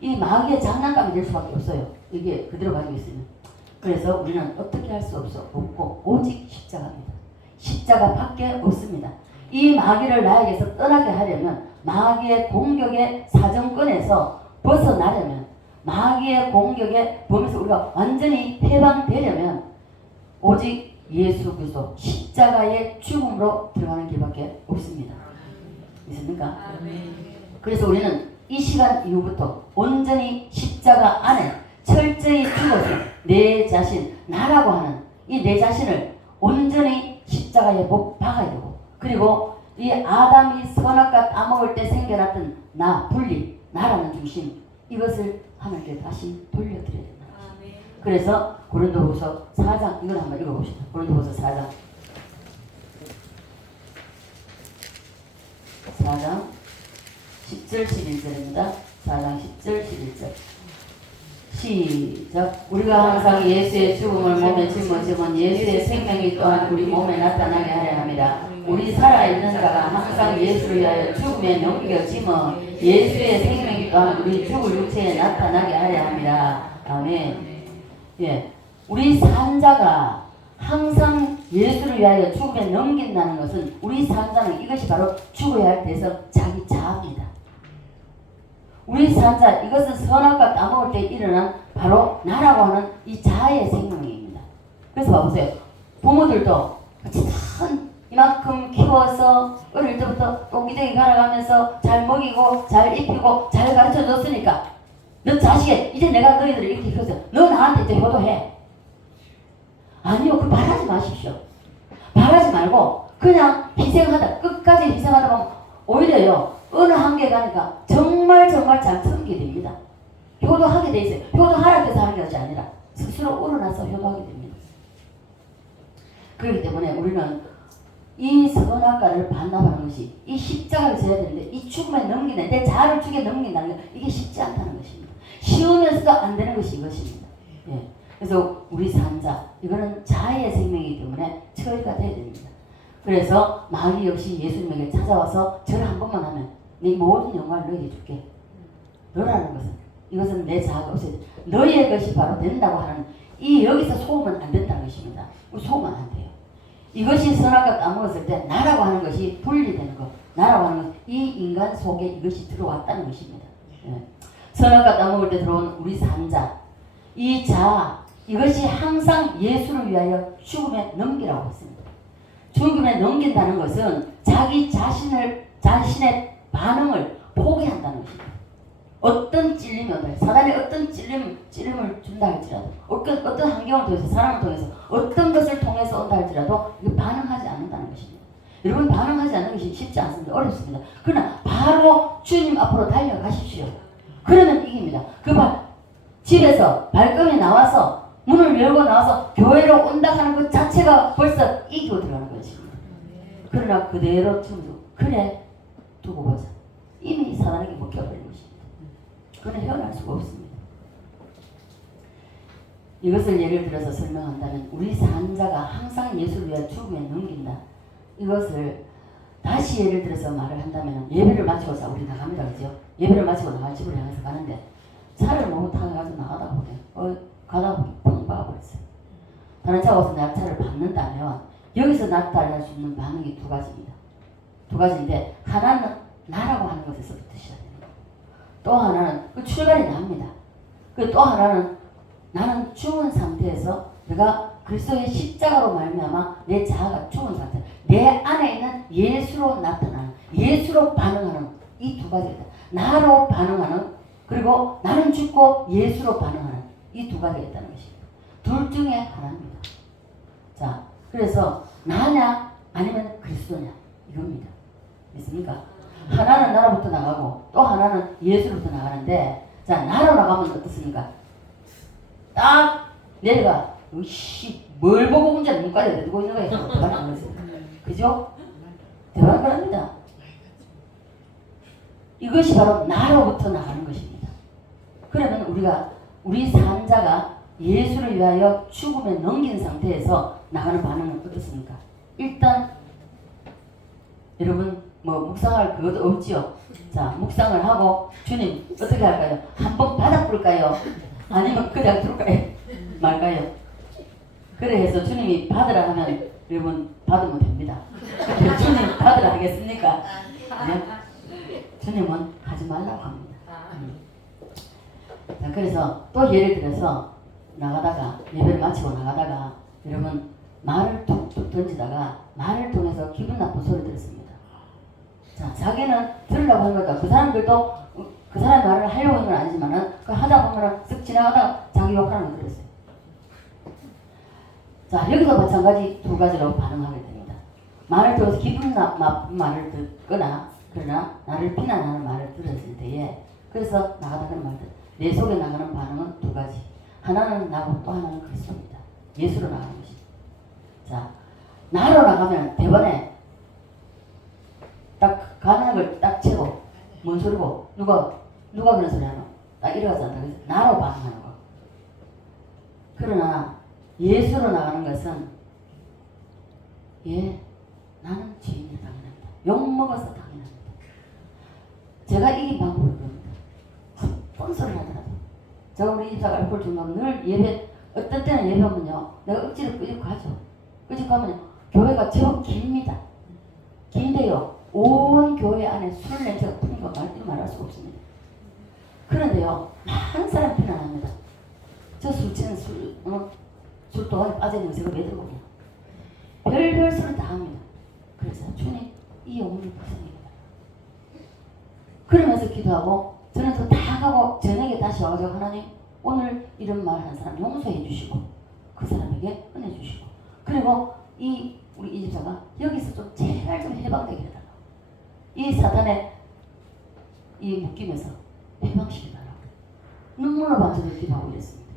이 마귀의 장난감이 될 수밖에 없어요. 이게 그대로 가지고 있으면. 그래서 우리는 어떻게 할 수 없고 오직 십자가입니다. 십자가밖에 없습니다. 이 마귀를 나에게서 떠나게 하려면, 마귀의 공격의 사정권에서 벗어나려면, 마귀의 공격에 보면서 우리가 완전히 해방되려면 오직 예수 그리스도 십자가의 죽음으로 들어가는 길밖에 없습니다. 믿습니까? 그래서 우리는 이 시간 이후부터 온전히 십자가 안에 철저히 죽어서 내 자신, 나라고 하는 이 내 자신을 온전히 십자가에 못 박아야 되고, 그리고 이 아담이 선악과 따먹을 때 생겨났던 나, 분리, 나라는 중심, 이것을 하나님께 다시 돌려드려야 된다. 그래서 고린도후서 4장, 이걸 한번 읽어봅시다. 고린도후서 4장 10절 11절입니다. 4장 10절 11절 시작. 우리가 항상 예수의 죽음을 몸에 짊어지면 예수의 생명이 또한 우리 몸에 나타나게 하려 합니다. 우리 살아있는 자가 항상 예수를 위하여 죽음에 넘겨지며 예수의 생명이 또한 우리 죽을 육체에 나타나게 하려 합니다. 아멘. 예, 우리 산자가 항상 예수를 위하여 죽음에 넘긴다는 것은, 우리 산자는 이것이 바로 죽어야 할 때에서 자기 자아입니다. 우리 산자, 이것은 선악과 따먹을 때 일어난 바로 나라고 하는 이 자아의 생명입니다. 그래서 봐보세요. 부모들도 참 이만큼 키워서 어릴 때부터 똥기대기 갈아가면서 잘 먹이고 잘 입히고 잘 가르쳐 줬으니까, 너 자식이 이제 내가 너희들을 이렇게 키웠어, 너 나한테 이제 효도해. 아니요, 그 바라지 마십시오. 바라지 말고 그냥 희생하다, 끝까지 희생하다 보면 오히려요, 어느 한계에 가니까 정말 잘 섬기게 됩니다. 효도하게 돼 있어요. 효도하라고 해서 하는 것이 아니라 스스로 우러나서 효도하게 됩니다. 그렇기 때문에 우리는 이 선악과를 반납하는 것이, 이 십자가를 져야 되는데, 이 죽음에 넘기는, 내 자아를 죽에 넘긴다는 것, 이게 쉽지 않다는 것입니다. 쉬우면서도 안 되는 것이 이것입니다. 예. 그래서 우리 산자, 이거는 자아의 생명이기 때문에 처리가 돼야 됩니다. 그래서 마귀 역시 예수님에게 찾아와서 절을 한 번만 하면 네 모든 영광을 너에게 줄게. 너라는 것은, 이것은 내 자아가 없어야 돼. 너의 것이 바로 된다고 하는, 이 여기서 소음은 안 된다는 것입니다. 소음은 안 돼요. 이것이 선악과 따먹었을 때 나라고 하는 것이 분리되는 것, 나라고 하는 것, 이 인간 속에 이것이 들어왔다는 것입니다. 예. 선악과 따먹을 때 들어온 우리 산자, 이 자아, 이것이 항상 예수를 위하여 죽음에 넘기라고 했습니다. 죽음에 넘긴다는 것은 자기 자신의 반응을 포기한다는 것입니다. 어떤 찔림이 온다, 사단이 어떤 찔림을 준다 할지라도, 어떤 환경을 통해서, 사람을 통해서, 어떤 것을 통해서 온다 할지라도 이거 반응하지 않는다는 것입니다. 여러분, 반응하지 않는 것이 쉽지 않습니다. 어렵습니다. 그러나 바로 주님 앞으로 달려가십시오. 그러면 이깁니다. 집에서 발걸음이 나와서 문을 열고 나와서 교회로 온다 하는 것 자체가 벌써 이기고 들어가는 것입니다. 그러나 그대로 춤도 그래 두고 보자. 이미 사단에게 먹혀버린 것입니다. 그건 헤어날 수가 없습니다. 이것을 예를 들어서 설명한다면, 우리 산자가 항상 예수를 위해 죽음에 넘긴다. 이것을 다시 예를 들어서 말을 한다면, 예배를 마치고서 우리 나갑니다. 그죠? 예배를 마치고 나가 집을 향해서 가는데 차를 못 타가지고 나가다가 보네. 가다가 보니 뻥 박아버렸어요. 다른 차가 와서 내 차를 박는다면 여기서 나타날 수 있는 반응이 두 가지입니다. 두 가지인데, 하나는 나라고 하는 것에서부터 시작됩니다. 또 하나는 그 출발이 납니다. 또 하나는 나는 죽은 상태에서 내가 그리스도의 십자가로 말미암아 내 자아가 죽은 상태, 내 안에 있는 예수로 나타나는, 예수로 반응하는 이 두 가지입니다. 나로 반응하는, 그리고 나는 죽고 예수로 반응하는 이 두 가지가 있다는 것입니다. 둘 중에 하나입니다. 자, 그래서 나냐 아니면 그리스도냐, 이겁니다. 믿습니까? 하나는 나로부터 나가고 또 하나는 예수로부터 나가는데, 자, 나로 나가면 어떻습니까? 딱 내가 뭘 보고 혼자 눈가리에 내두고 있는 거예요. 대박이 거죠. 그죠? 대박이 겁니다. 이것이 바로 나로부터 나가는 것입니다. 그러면 우리 산자가 예수를 위하여 죽음에 넘긴 상태에서 나가는 반응은 어떻습니까? 일단 여러분 묵상할 그것도 없지요. 자, 묵상을 하고 주님 어떻게 할까요? 한번 받아볼까요? 아니면 그냥 둘까요? 말까요? 그래 해서 주님이 받으라 하면 여러분 받으면 됩니다. 근데 주님 받으라 하겠습니까? 네? 주님은 하지 말라고 합니다. 자, 그래서 또 예를 들어서 나가다가 예배를 마치고 나가다가 여러분 말을 툭툭 던지다가 말을 통해서 기분 나쁜 소리 들었습니다. 자, 자기는 들으려고 하는 거다. 그 사람들도 그 사람 말을 하려고 하는 건 아니지만은 그 하다 보면은 쓱 지나가다가 자기 욕하는 거 들었어요. 자, 여기서 마찬가지 두 가지로 반응하게 됩니다. 말을 통해서 기분 나쁜 말을 듣거나 그러나 나를 비난하는 말을 들었을 때에 그래서 나가다는 말들 내 속에 나가는 반응은 두 가지. 하나는 나고 또 하나는 그리스도입니다. 예수로 나가는 것이. 자, 나로 나가면 대번에 딱 가는 걸 딱 채고 뭔 소리고 누가 그런 소리 하노? 딱 이래가지 않다. 그래서 나로 반응하는 거. 그러나 예수로 나가는 것은 나는 죄인이 당연합니다. 욕먹어서 당연합니다. 제가 이긴 방법이 그겁니다. 어떤 소리를 하더라도 제가 우리 집사가 알코올 중독 늘 예배 어떤 때는 예배하면요 내가 억지로 끄집고 가죠. 끄집고 가면 교회가 제법 깁니다. 긴데요 온 교회 안에 술 냄새가 풍기고 말할 수가 없습니다. 그런데요 많은 사람이 비난합니다. 저 술 취는 술도안에 빠진 냄새가 왜 들어오냐. 별별 소리 다 합니다. 그래서 주님 이 영혼을 구성해요. 그러면서 기도하고 저는 또 다 가고 저녁에 다시 와가지고 하나님 오늘 이런 말 한 사람 용서해 주시고 그 사람에게 은혜 주시고 그리고 우리 이 집사가 여기서 좀 제발 좀 해방되게 해달라고 이 사탄의 이 묶임에서 해방시켜달라고 눈물로 반짝여 기도하고 이랬습니다.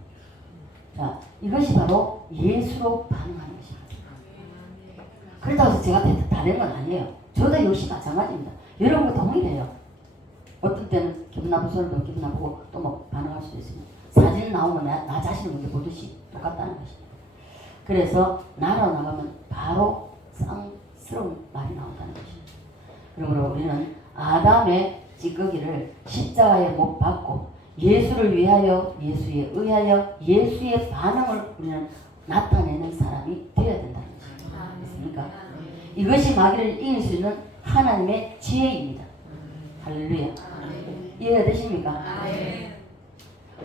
자, 이것이 바로 예수로 반응하는 것입니다. 그렇다고 해서 제가 다 된 건 아니에요. 저도 역시 마찬가지입니다. 여러분과 동일해요. 어떤 때는 기분 나쁜 소리도 기분 나쁘고 또 뭐 반응할 수도 있습니다. 사진 나오면 나 자신을 먼저 보듯이 똑같다는 것입니다. 그래서 나로 나가면 바로 쌍스러운 말이 나온다는 것입니다. 그러므로 우리는 아담의 찌꺼기를 십자가에 못 박고 예수를 위하여 예수에 의하여 예수의 반응을 우리는 나타내는 사람이 되어야 된다는 것입니다. 됐습니까? 이것이 마귀를 이길 수 있는 하나님의 지혜입니다. 할렐루야. 이해가 되십니까?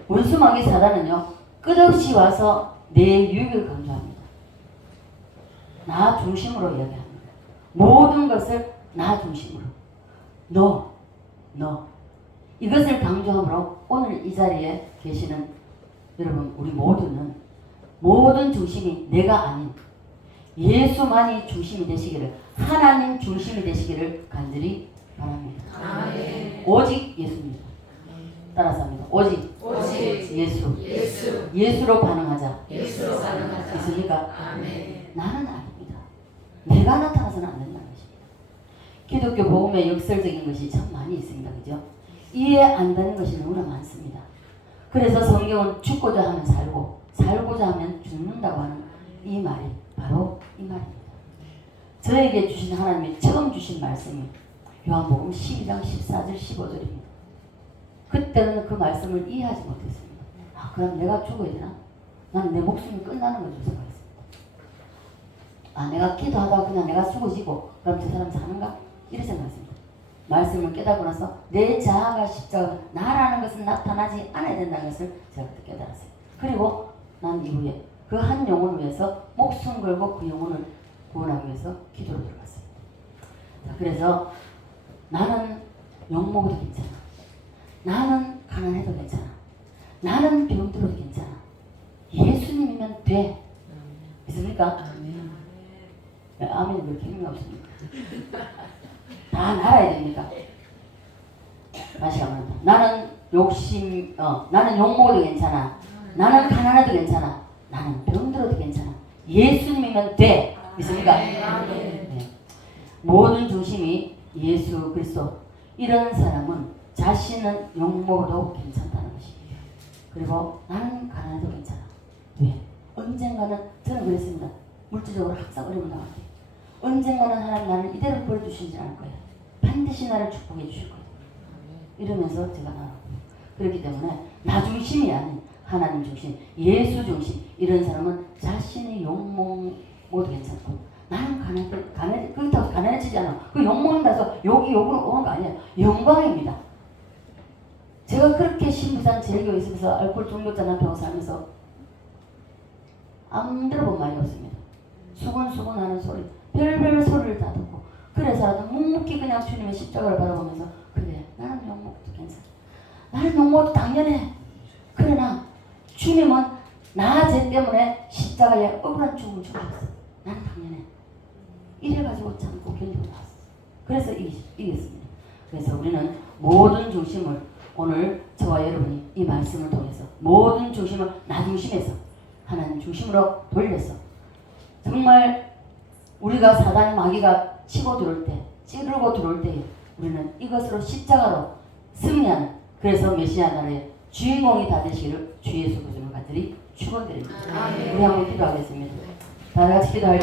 원수 마귀 사단은요 끝없이 와서 내 유익을 강조합니다. 나 중심으로 이야기합니다. 모든 것을 나 중심으로 너 이것을 강조함으로 오늘 이 자리에 계시는 여러분 우리 모두는 모든 중심이 내가 아닌 예수만이 중심이 되시기를 하나님 중심이 되시기를 간절히 바랍니다. 오직 예수입니다. 따라서 합니다. 오직 예수로 반응하자. 있습니까? 나는 아닙니다. 내가 나타나서는 안 된다는 것입니다. 기독교 복음의 역설적인 것이 참 많이 있습니다. 그죠? 이해 안 되는 것이 너무나 많습니다. 그래서 성경은 죽고자 하면 살고자 하면 죽는다고 하는 이 말이 바로 이 말입니다. 저에게 주신 하나님이 처음 주신 말씀이 요한복음 12장 14절 15절입니다. 그때는 그 말씀을 이해하지 못했습니다. 그럼 내가 죽어야 되나? 나는 내 목숨이 끝나는 걸 생각했습니다. 내가 기도하다가 그냥 내가 죽어지고 그럼 저 사람 사는가? 이렇게 생각했습니다. 말씀을 깨닫고 나서 내 자아가 십자가 나라는 것은 나타나지 않아야 된다는 것을 제가 그때 깨달았어요. 그리고 난 이후에 그 한 영혼을 위해서 목숨 걸고 그 영혼을 구원하기 위해서 기도를 들어갔습니다. 자, 그래서 나는 욕먹어도 괜찮아. 나는 가난해도 괜찮아. 나는 병들어도 괜찮아. 예수님이면 돼. 믿습니까? 아멘. 왜 기능이 없습니까? 다 날아야 됩니까? 다시 한번. 나는 나는 욕먹어도 괜찮아. 나는 가난해도 괜찮아. 나는 병들어도 괜찮아. 예수님이면 돼. 믿습니까? 네. 모든 중심이 예수 그리스도. 이런 사람은 자신은 욕먹어도 괜찮다는 것입니다. 그리고 나는 가난해도 괜찮아. 왜? 언젠가는 저는 그랬습니다. 물질적으로 항상 어려운 나한테 언젠가는 하나님 나를 이대로 버려주시지 않을 거야. 반드시 나를 축복해 주실 거야. 이러면서 제가 나왔고 그렇기 때문에 나 중심이 아닌 하나님 중심, 예수 중심 이런 사람은 자신이 욕먹어도 괜찮고 나는 그렇다고 가난해지지 않아. 그 욕먹는다서 욕으로 오는 거 아니에요. 영광입니다. 제가 그렇게 신부산 제일교회 있으면서 알코올 중독자 남편하고 살면서 안 들어본 말이 없습니다. 수근수근 하는 소리, 별별 소리를 다 듣고, 그래서 묵묵히 그냥 주님의 십자가를 바라보면서, 그래, 나는 욕먹어도 괜찮아. 나는 욕먹어도 당연해. 그러나 주님은 나 죄 때문에 십자가에 억울한 죽음을 주셨어. 나는 당연해. 이래가지고 참고 견디고 나왔어. 그래서 이겼습니다. 그래서 우리는 모든 중심을, 오늘 저와 여러분이 이 말씀을 통해서 모든 중심을 나 중심에서 하나님 중심으로 돌려서, 정말 우리가 사단 마귀가 치고 들어올 때, 찌르고 들어올 때 우리는 이것으로 십자가로 승리하는, 그래서 메시아 나라의 주인공이 다 되시기를 주 예수 그리스도를 간절히 축원드립니다. 우리 한번 기도하겠습니다. 다 같이 기도할